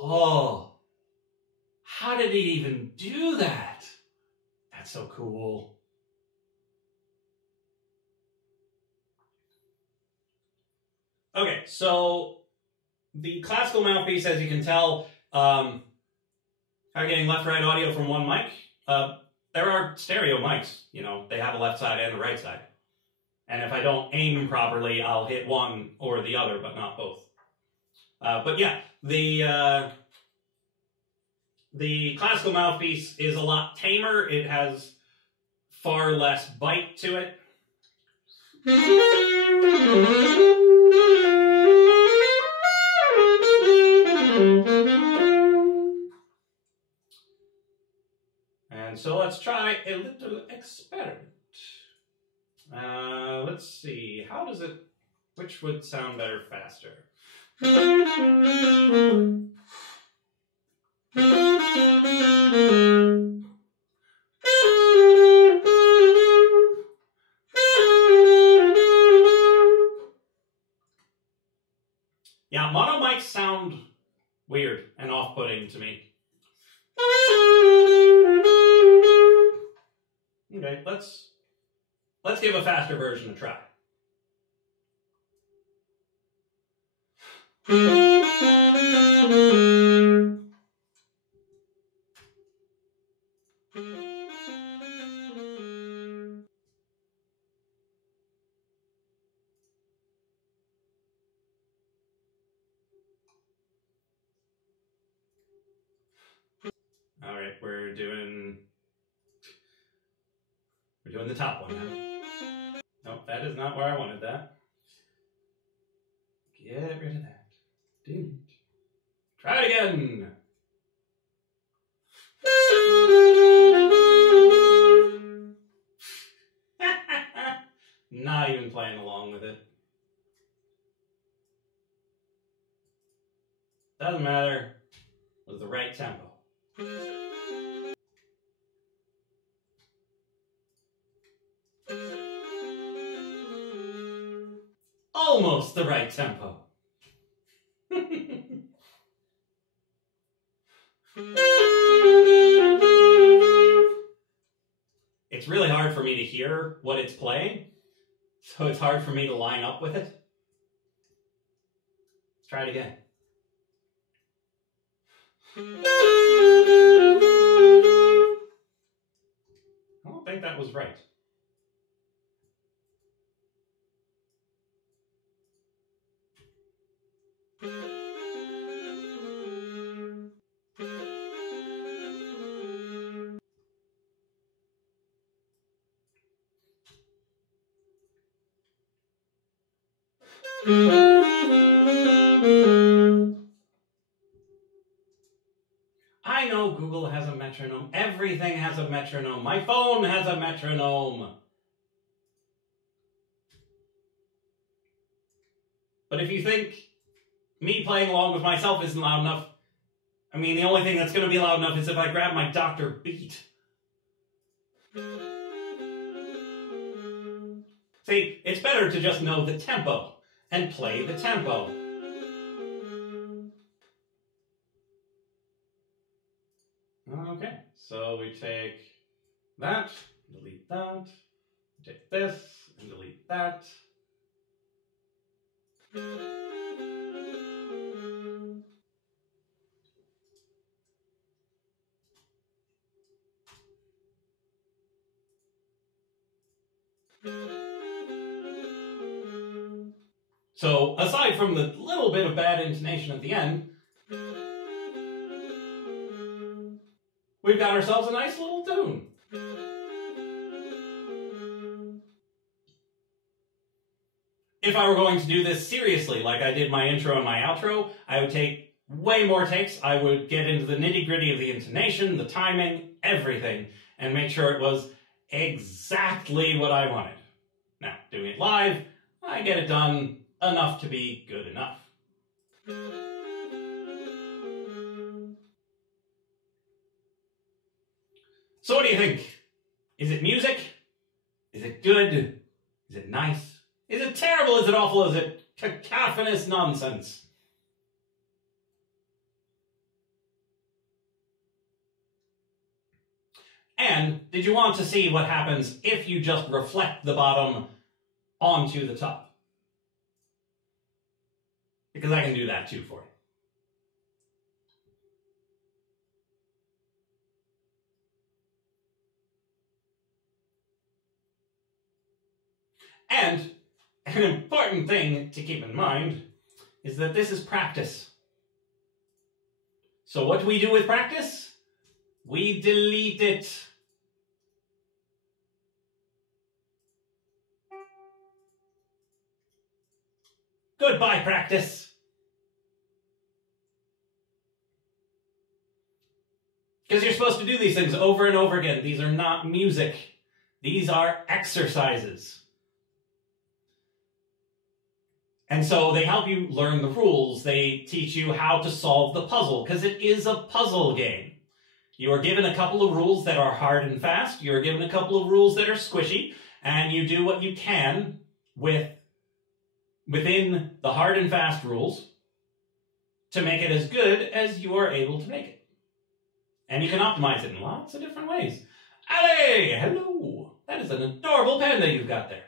Oh, How did he even do that? That's so cool. Okay, so the classical mouthpiece, as you can tell, are getting left-right audio from one mic. There are stereo mics, you know, they have a left side and a right side. And if I don't aim properly, I'll hit one or the other, but not both. But yeah, the classical mouthpiece is a lot tamer. It has far less bite to it. And so let's try a little experiment. Let's see, how does it, which would sound better faster? Yeah, mono mics sound weird and off-putting to me. Okay, let's give a faster version a try. All right, we're doing the top one now. Nope, that is not where I wanted that. Get rid of that. Delete. Try it again. Not even playing along with it. Doesn't matter. It was the right tempo. Almost the right tempo. It's really hard for me to hear what it's playing, so it's hard for me to line up with it. Let's try it again. I don't think that was right. I know Google has a metronome. Everything has a metronome. My phone has a metronome. But if you think me playing along with myself isn't loud enough, I mean, the only thing that's going to be loud enough is if I grab my Dr. Beat. See, it's better to just know the tempo and play the tempo. Okay, so we take that, delete that, take this, and delete that. So, aside from the little bit of bad intonation at the end, we've got ourselves a nice little tune. If I were going to do this seriously, like I did my intro and my outro, I would take way more takes. I would get into the nitty-gritty of the intonation, the timing, everything, and make sure it was exactly what I wanted. Now, doing it live, I get it done enough to be good enough. So what do you think? Is it music? Is it good? Is it nice? Is it terrible? Is it awful? Is it cacophonous nonsense? And did you want to see what happens if you just reflect the bottom onto the top? Because I can do that too for you. And an important thing to keep in mind is that this is practice. So what do we do with practice? We delete it. Goodbye, practice. Because you're supposed to do these things over and over again. These are not music. These are exercises. And so they help you learn the rules. They teach you how to solve the puzzle, because it is a puzzle game. You are given a couple of rules that are hard and fast. You are given a couple of rules that are squishy, and you do what you can within the hard and fast rules to make it as good as you are able to make it. And you can optimize it in lots of different ways. Ale, hello. That is an adorable panda you've got there.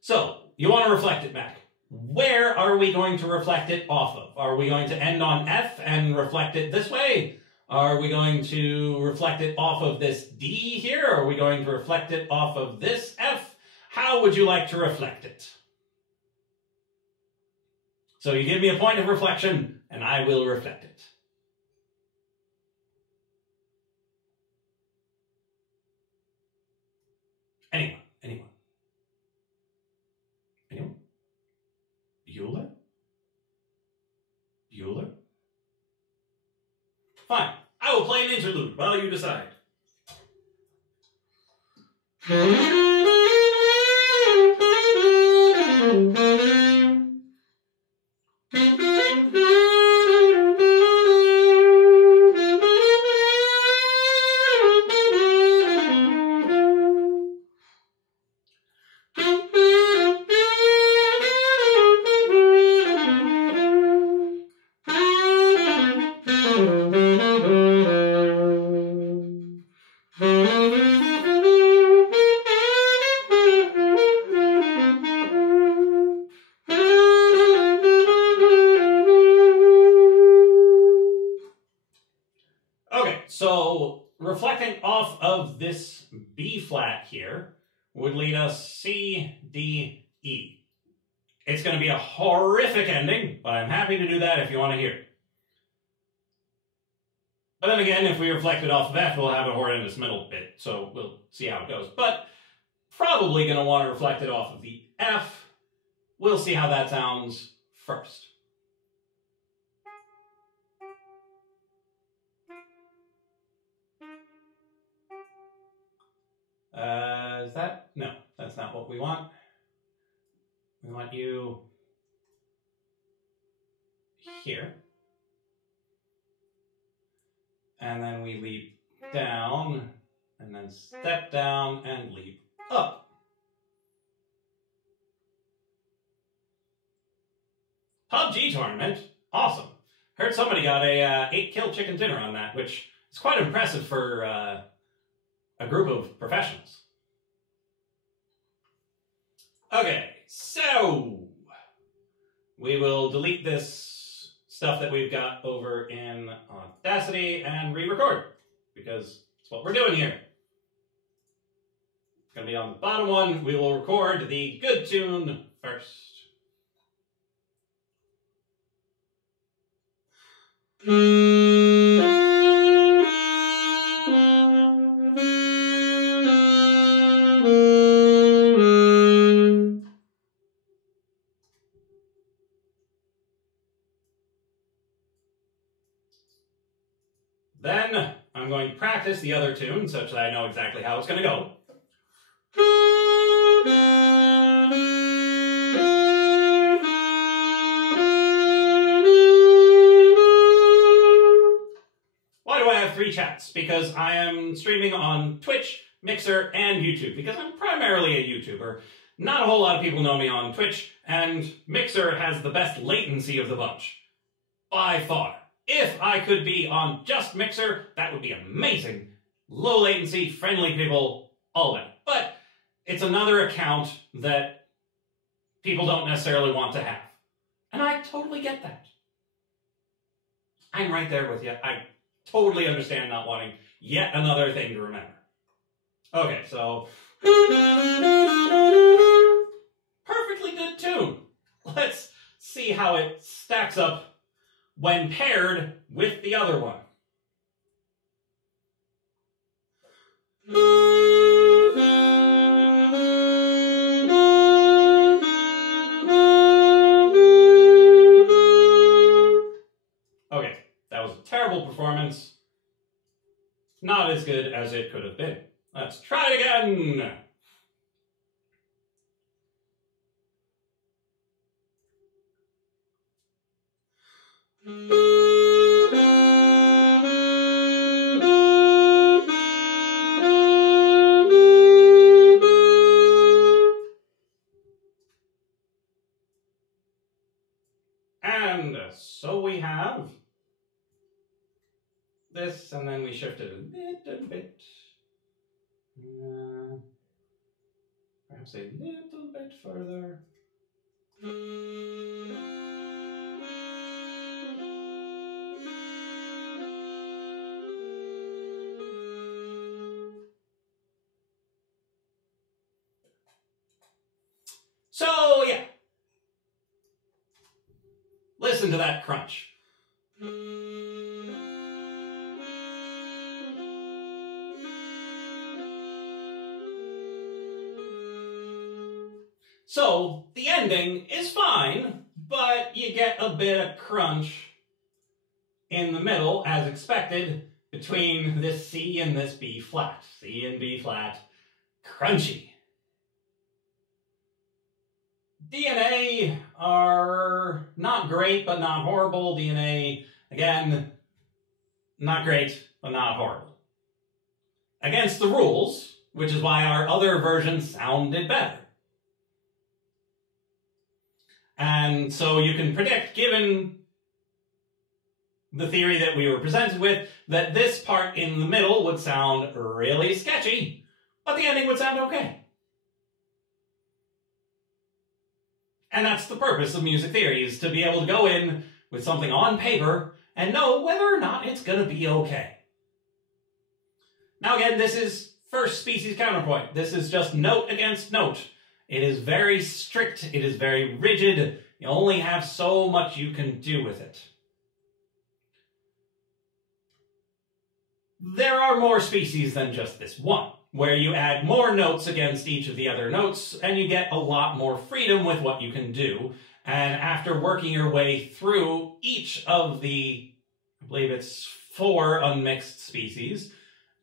So, you want to reflect it back. Where are we going to reflect it off of? Are we going to end on F and reflect it this way? Are we going to reflect it off of this D here? Are we going to reflect it off of this F? How would you like to reflect it? So you give me a point of reflection, and I will reflect it. Anyone? Bueller? Bueller? Fine. I will play an interlude while you decide. So reflecting off of this B flat here would lead us C, D, E. It's going to be a horrific ending, but I'm happy to do that if you want to hear it. But then again, if we reflect it off of F, we'll have a horrendous middle bit, so we'll see how it goes. But probably going to want to reflect it off of the F. We'll see how that sounds first. Is that? No, that's not what we want. We want you here. And then we leap down, and then step down and leap up. PUBG tournament? Awesome. Heard somebody got a 8-kill chicken dinner on that, which is quite impressive for a group of professionals. Okay, so we will delete this stuff that we've got over in Audacity and re-record, because that's what we're doing here. It's going to be on the bottom one. We will record the good tune first. Then I'm going to practice the other tune such that I know exactly how it's going to go. Why do I have 3 chats? Because I am streaming on Twitch, Mixer, and YouTube, because I'm primarily a YouTuber. Not a whole lot of people know me on Twitch, and Mixer has the best latency of the bunch. By far. If I could be on just Mixer, that would be amazing. low latency, friendly people, all that. But it's another account that people don't necessarily want to have. And I totally get that. I'm right there with you. I totally understand not wanting yet another thing to remember. Okay, so perfectly good tune. Let's see how it stacks up when paired with the other one. Okay, that was a terrible performance. Not as good as it could have been. Let's try it again. And so we have this, and then we shift it a little bit. Perhaps a little bit further. So, yeah. Listen to that crunch. So, the ending is fine, but you get a bit of crunch in the middle, as expected, between this C and this B flat. C and B flat, crunchy. DNA are not great, but not horrible. DNA, again, not great, but not horrible. Against the rules, which is why our other version sounded better. And so you can predict, given the theory that we were presented with, that this part in the middle would sound really sketchy, but the ending would sound okay. And that's the purpose of music theory, is to be able to go in with something on paper and know whether or not it's going to be okay. Now again, this is first species counterpoint. This is just note against note. It is very strict, it is very rigid. You only have so much you can do with it. There are more species than just this one, where you add more notes against each of the other notes, and you get a lot more freedom with what you can do. And after working your way through each of the, I believe it's 4 unmixed species,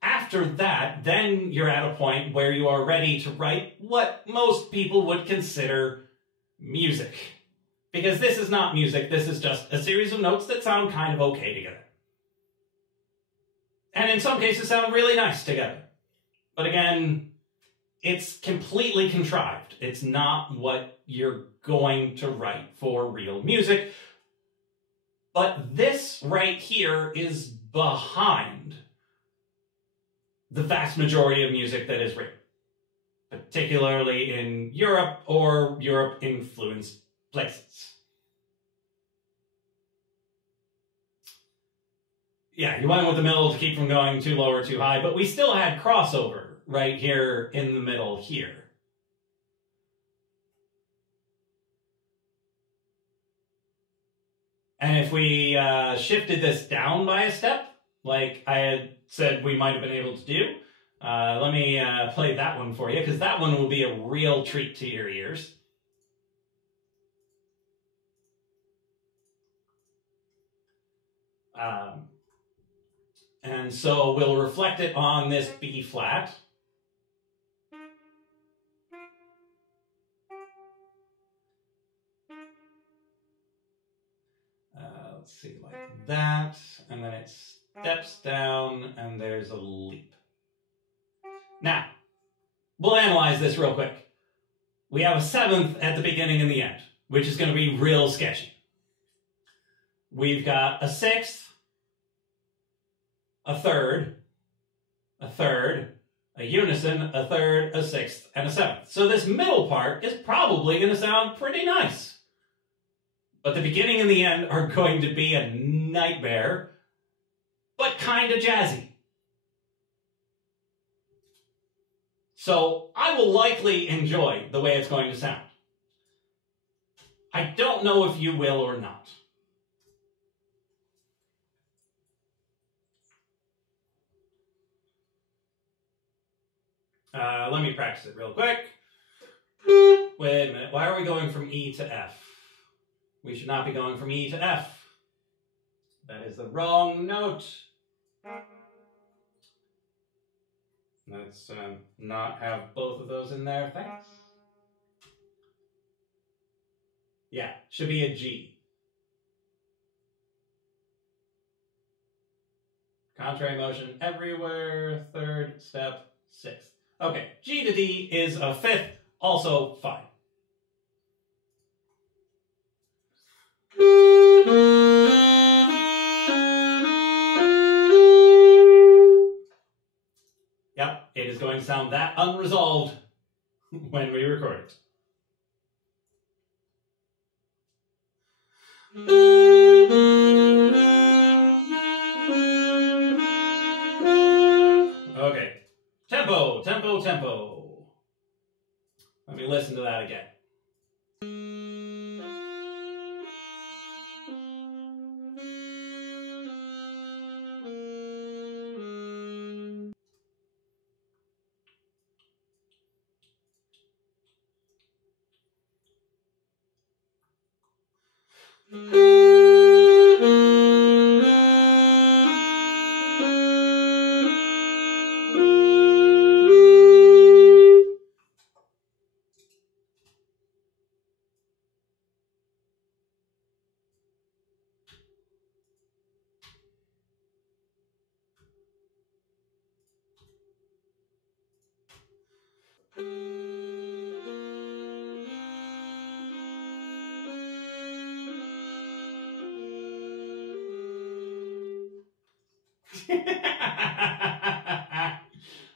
after that, then you're at a point where you are ready to write what most people would consider music. Because this is not music, this is just a series of notes that sound kind of okay together. And in some cases sound really nice together. But again, it's completely contrived. It's not what you're going to write for real music. But this right here is behind the vast majority of music that is written, particularly in Europe or Europe-influenced places. Yeah, you went with the middle to keep from going too low or too high, but we still had crossover right here in the middle here. And if we shifted this down by a step, like I had said we might have been able to do, let me play that one for you, because that one will be a real treat to your ears. And so we'll reflect it on this B flat. Let's see, like that, and then it steps down, and there's a leap. Now, we'll analyze this real quick. We have a 7th at the beginning and the end, which is going to be real sketchy. We've got a 6th, a 3rd, a third, a unison, a third, a sixth, and a seventh. So this middle part is probably going to sound pretty nice. But the beginning and the end are going to be a nightmare, but kind of jazzy. So I will likely enjoy the way it's going to sound. I don't know if you will or not. Let me practice it real quick. Wait a minute, why are we going from E to F? We should not be going from E to F. That is the wrong note. Let's not have both of those in there, thanks. Yeah, should be a G. Contrary motion everywhere, third step, sixth. Okay, G to D is a fifth, also fine. Yep, it is going to sound that unresolved when we record it. Okay, tempo, tempo, tempo. Let me listen to that again.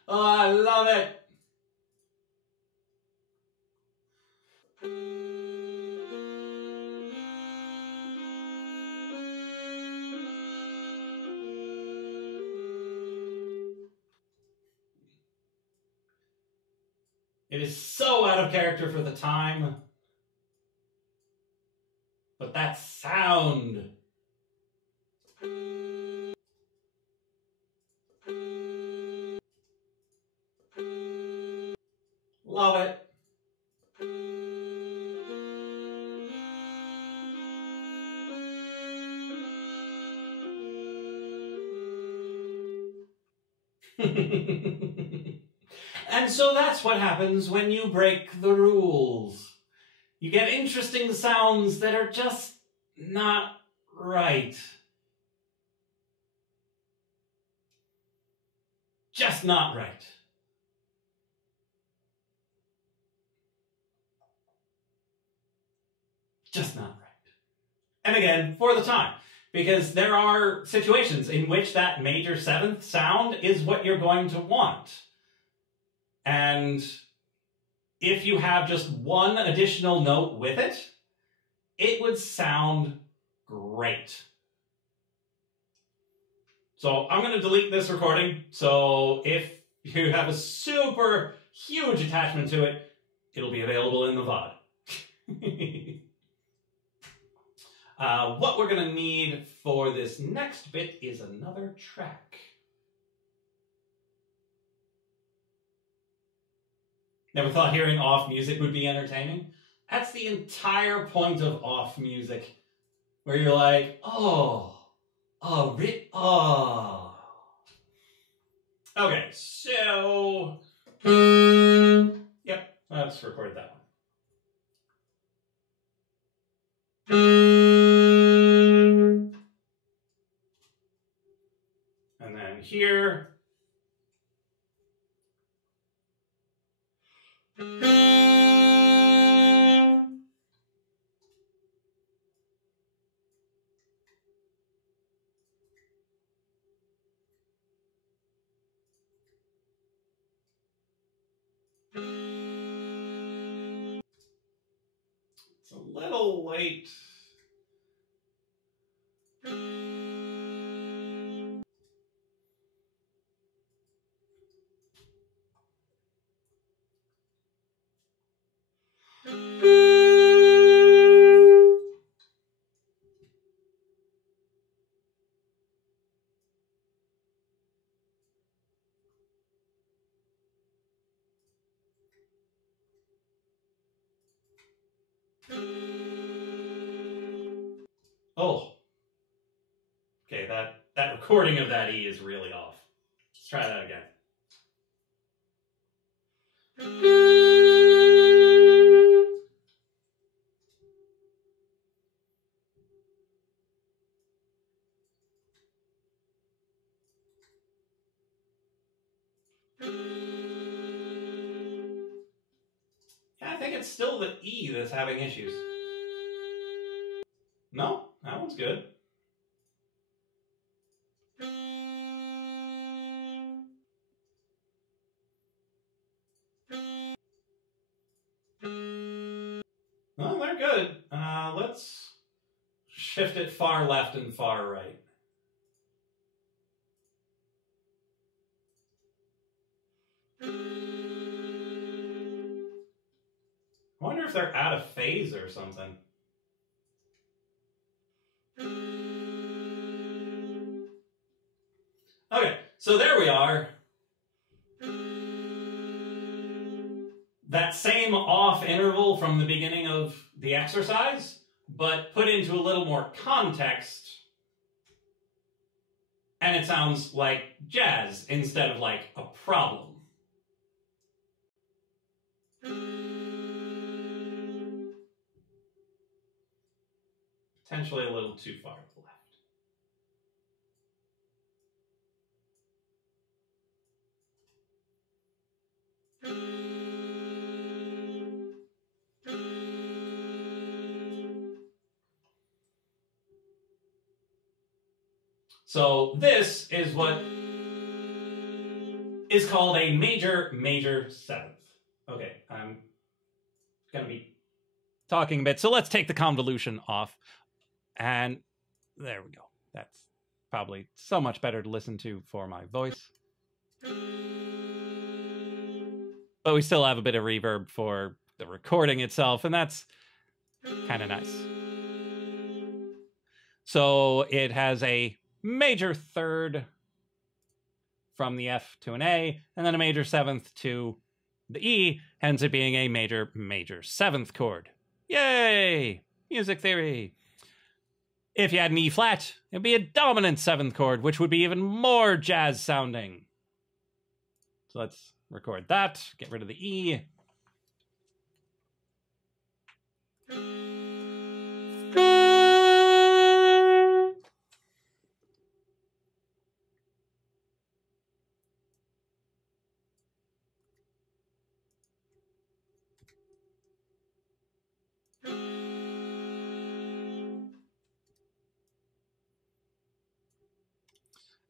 Oh, I love it. It is so out of character for the time. But that sound. Love it. And so that's what happens when you break the rules. You get interesting sounds that are just not right. Just not right. Just not right. And again, for the time. Because there are situations in which that major seventh sound is what you're going to want. And if you have just one additional note with it, it would sound great. So I'm going to delete this recording. So if you have a super huge attachment to it, it'll be available in the VOD. What we're going to need for this next bit is another track. Never thought hearing off music would be entertaining? That's the entire point of off music. Where you're like, oh. Okay, so... Yep, let's record that one. And then here... little late. Oh. Okay, that recording of that E is really off. Let's try that again. Yeah, I think it's still the E that's having issues. No, that one's good. Well, they're good. Let's shift it far left and far right. I wonder if they're out of phase or something. Okay, so there we are. That same off interval from the beginning of the exercise, but put into a little more context, and it sounds like jazz instead of like a problem. Potentially a little too far to the left. So this is what is called a major seventh. Okay, I'm gonna be talking a bit, so let's take the convolution off. And there we go. That's probably so much better to listen to for my voice. But we still have a bit of reverb for the recording itself, and that's kind of nice. So it has a major third from the F to an A, and then a major seventh to the E, hence it being a major seventh chord. Yay! Music theory. If you had an E flat, it'd be a dominant seventh chord, which would be even more jazz sounding. So let's record that, get rid of the E.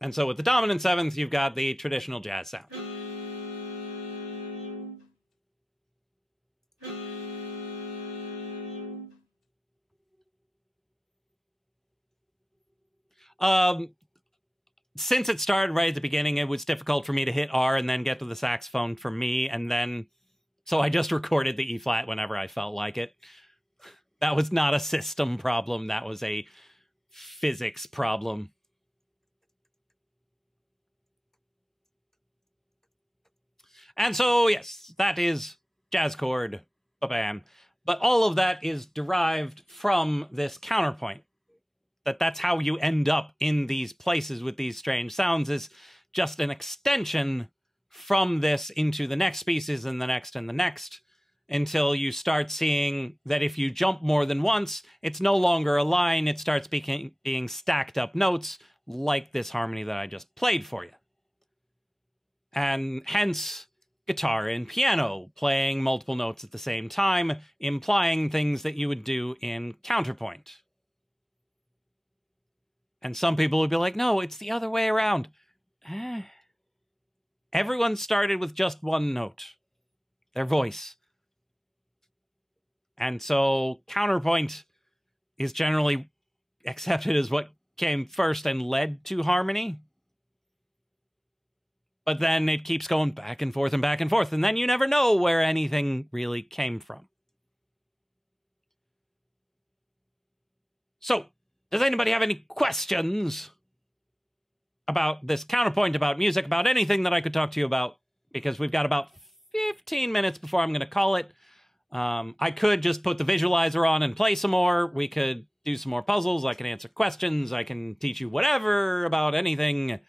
And so with the dominant seventh, you've got the traditional jazz sound. Since it started right at the beginning, it was difficult for me to hit R and then get to the saxophone for me, and then so I just recorded the E flat whenever I felt like it. That was not a system problem, that was a physics problem. And so, yes, that is jazz chord, ba-bam. But all of that is derived from this counterpoint. That's how you end up in these places with these strange sounds, is just an extension from this into the next species and the next and the next, until you start seeing that if you jump more than once, it's no longer a line, it starts being stacked up notes, like this harmony that I just played for you. And hence, guitar and piano playing multiple notes at the same time, implying things that you would do in counterpoint. And some people would be like, no, it's the other way around. Everyone started with just one note, their voice. And so Counterpoint is generally accepted as what came first and led to harmony. But then it keeps going back and forth and back and forth, and then you never know where anything really came from. So, does anybody have any questions about this Counterpoint, about music, about anything that I could talk to you about? Because we've got about 15 minutes before I'm going to call it. I could just put the visualizer on and play some more. We could do some more puzzles. I can answer questions. I can teach you whatever about anything.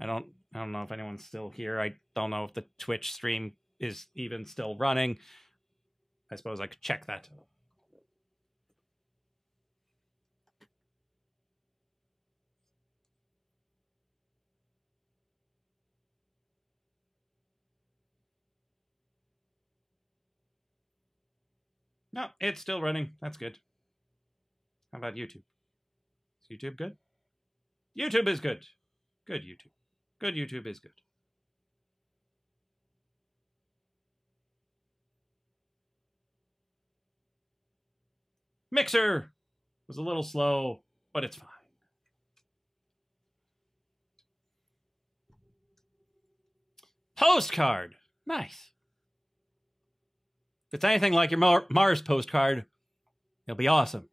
I don't know if anyone's still here. I don't know if the Twitch stream is even still running. I suppose I could check that. No, it's still running. That's good. How about YouTube? Is YouTube good? YouTube is good. Good YouTube. Good YouTube is good. Mixer was a little slow, but it's fine. Postcard. Nice. If it's anything like your Mars postcard, it'll be awesome.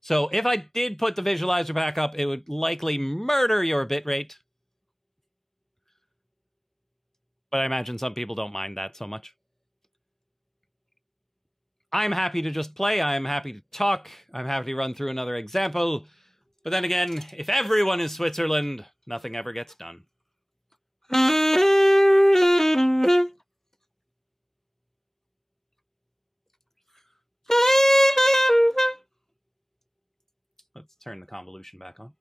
So if I did put the visualizer back up, it would likely murder your bitrate. But I imagine some people don't mind that so much. I'm happy to just play. I'm happy to talk. I'm happy to run through another example. But then again, if everyone is Switzerland, nothing ever gets done. Let's turn the convolution back on.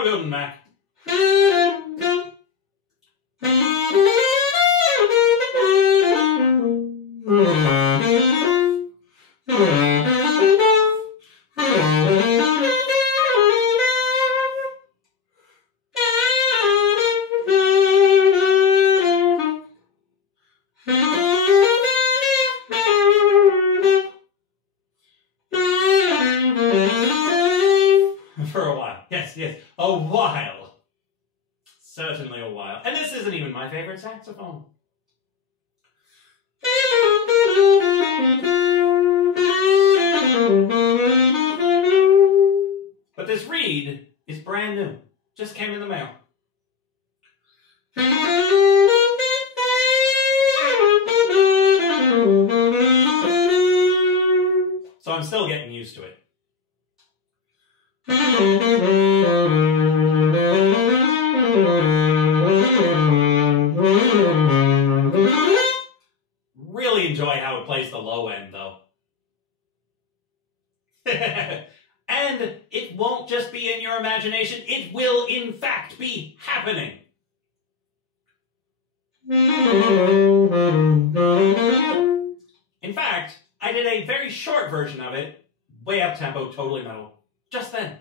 Ciao, Golden Mac. For a while. Yes, yes. A while. Certainly a while. And this isn't even my favorite saxophone. But this reed is brand new. Just came in the mail. So I'm still getting used to it. Really enjoy how it plays the low end, though. And it won't just be in your imagination, it will in fact be happening. In fact, I did a very short version of it, way up tempo, totally metal, just then.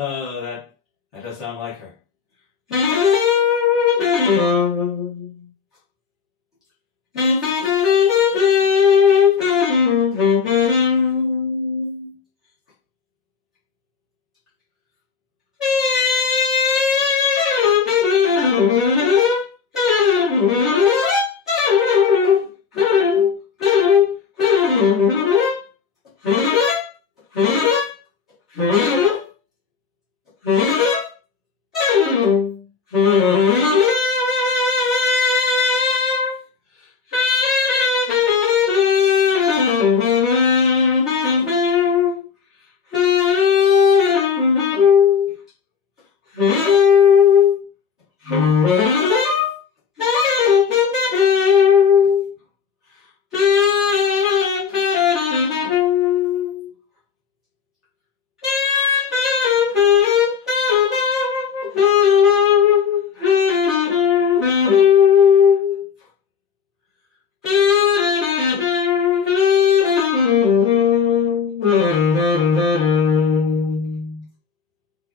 Oh, that does sound like her.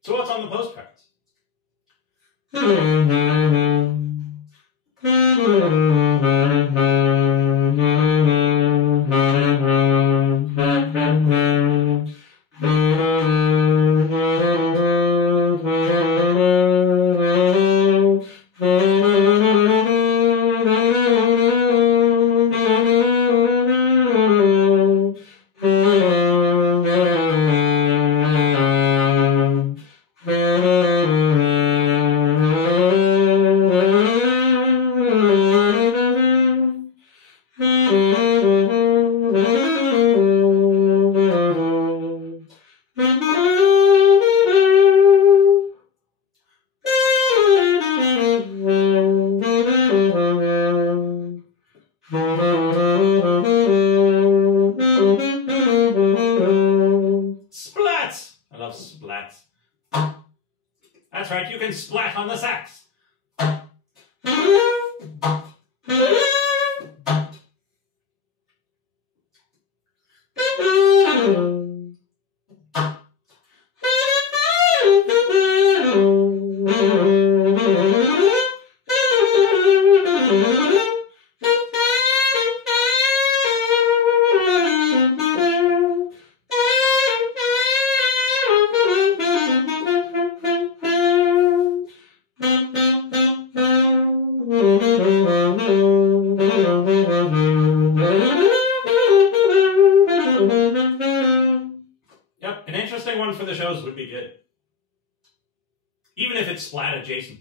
So what's on the postcards? Splats! I love splats. That's right, you can splat on the sax. those would be good. Even if it's splat adjacent.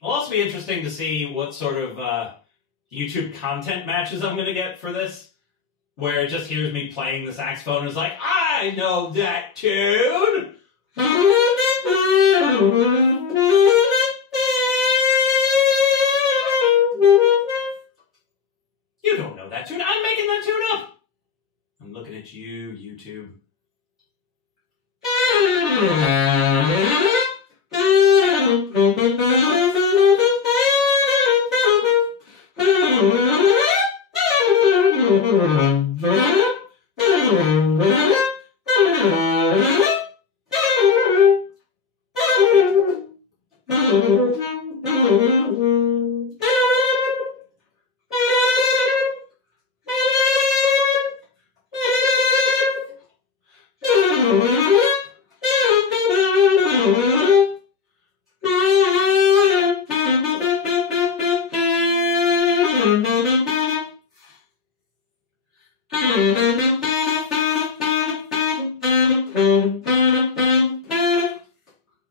It'll also be interesting to see what sort of YouTube content matches I'm going to get for this, where it just hears me playing the saxophone and is like, I know that tune! You don't know that tune. I'm making that tune up! I'm looking at you, YouTube.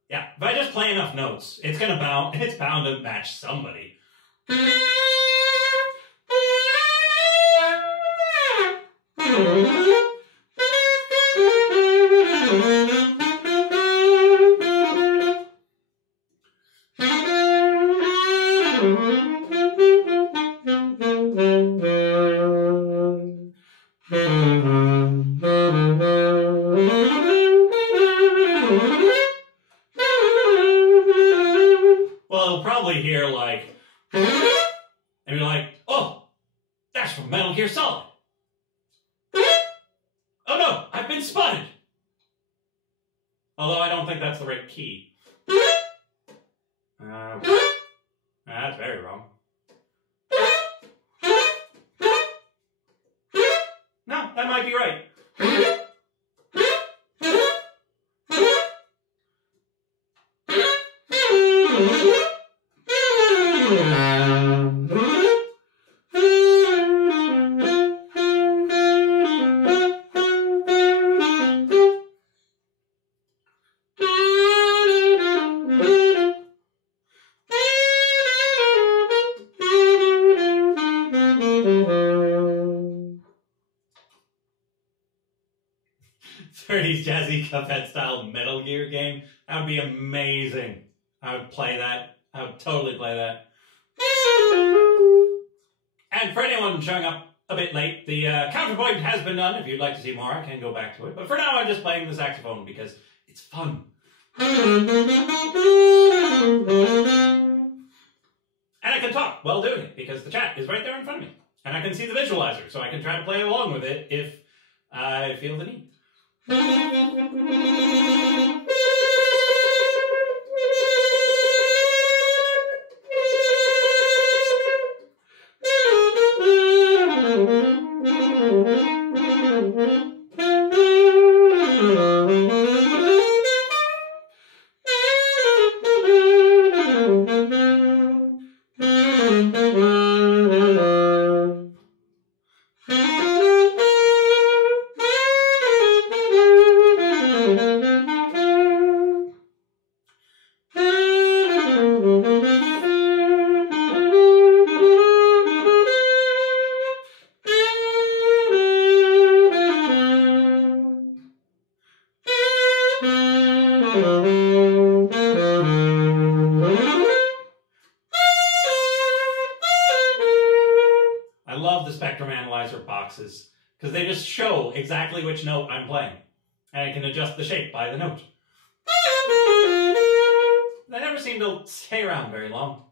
Yeah, if I just play enough notes, it's bound to match somebody. Well, it'll probably hear like, and you're like, oh, that's from Metal Gear Solid. Oh no, I've been spotted. Although I don't think that's the right key. That's very wrong. No, that might be right. '30s jazzy Cuphead style Metal Gear game. That would be amazing. I would play that. I would totally play that. And for anyone showing up a bit late, the Counterpoint has been done. If you'd like to see more, I can go back to it. But for now, I'm just playing the saxophone because it's fun. And I can talk while doing it because the chat is right there in front of me. And I can see the visualizer, so I can try to play along with it if I feel the need. I love the Spectrum Analyzer boxes because they just show exactly which note I'm playing. And I can adjust the shape by the note. They never seem to stay around very long.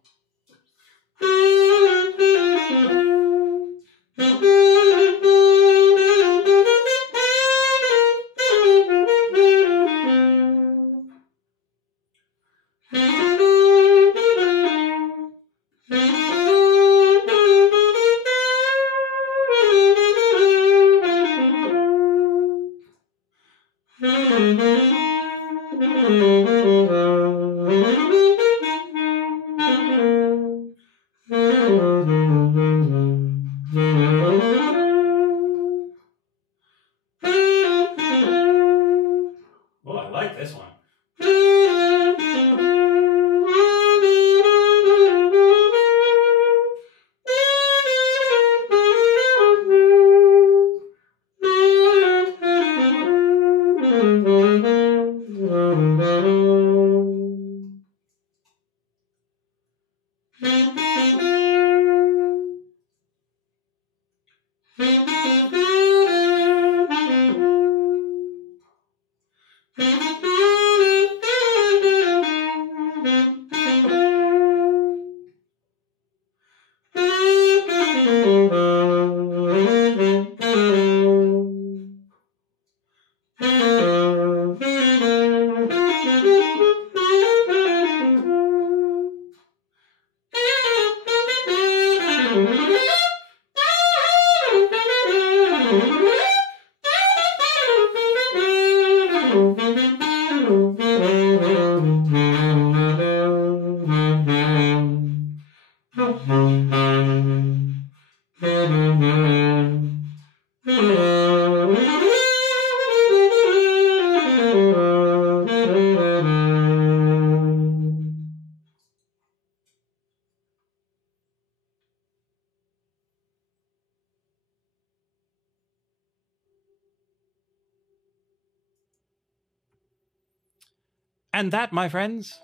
And that, my friends,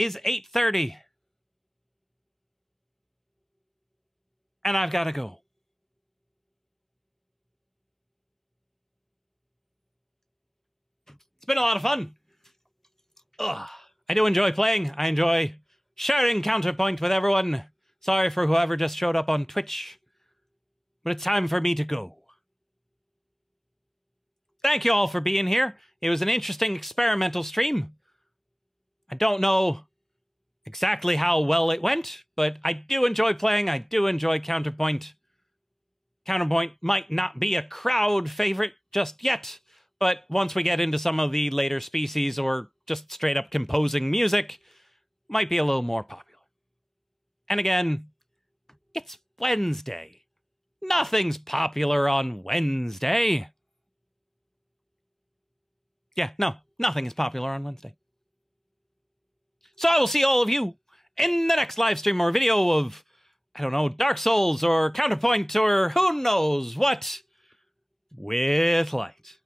is 8:30. And I've got to go. It's been a lot of fun. Ugh. I do enjoy playing. I enjoy sharing Counterpoint with everyone. Sorry for whoever just showed up on Twitch. But it's time for me to go. Thank you all for being here. It was an interesting experimental stream. I don't know exactly how well it went, but I do enjoy playing. I do enjoy Counterpoint. Counterpoint might not be a crowd favorite just yet, but once we get into some of the later species or just straight up composing music, might be a little more popular. And again, it's Wednesday. Nothing's popular on Wednesday. Yeah, no, nothing is popular on Wednesday. So I will see all of you in the next live stream or video of, I don't know, Dark Souls or Counterpoint or who knows what with light.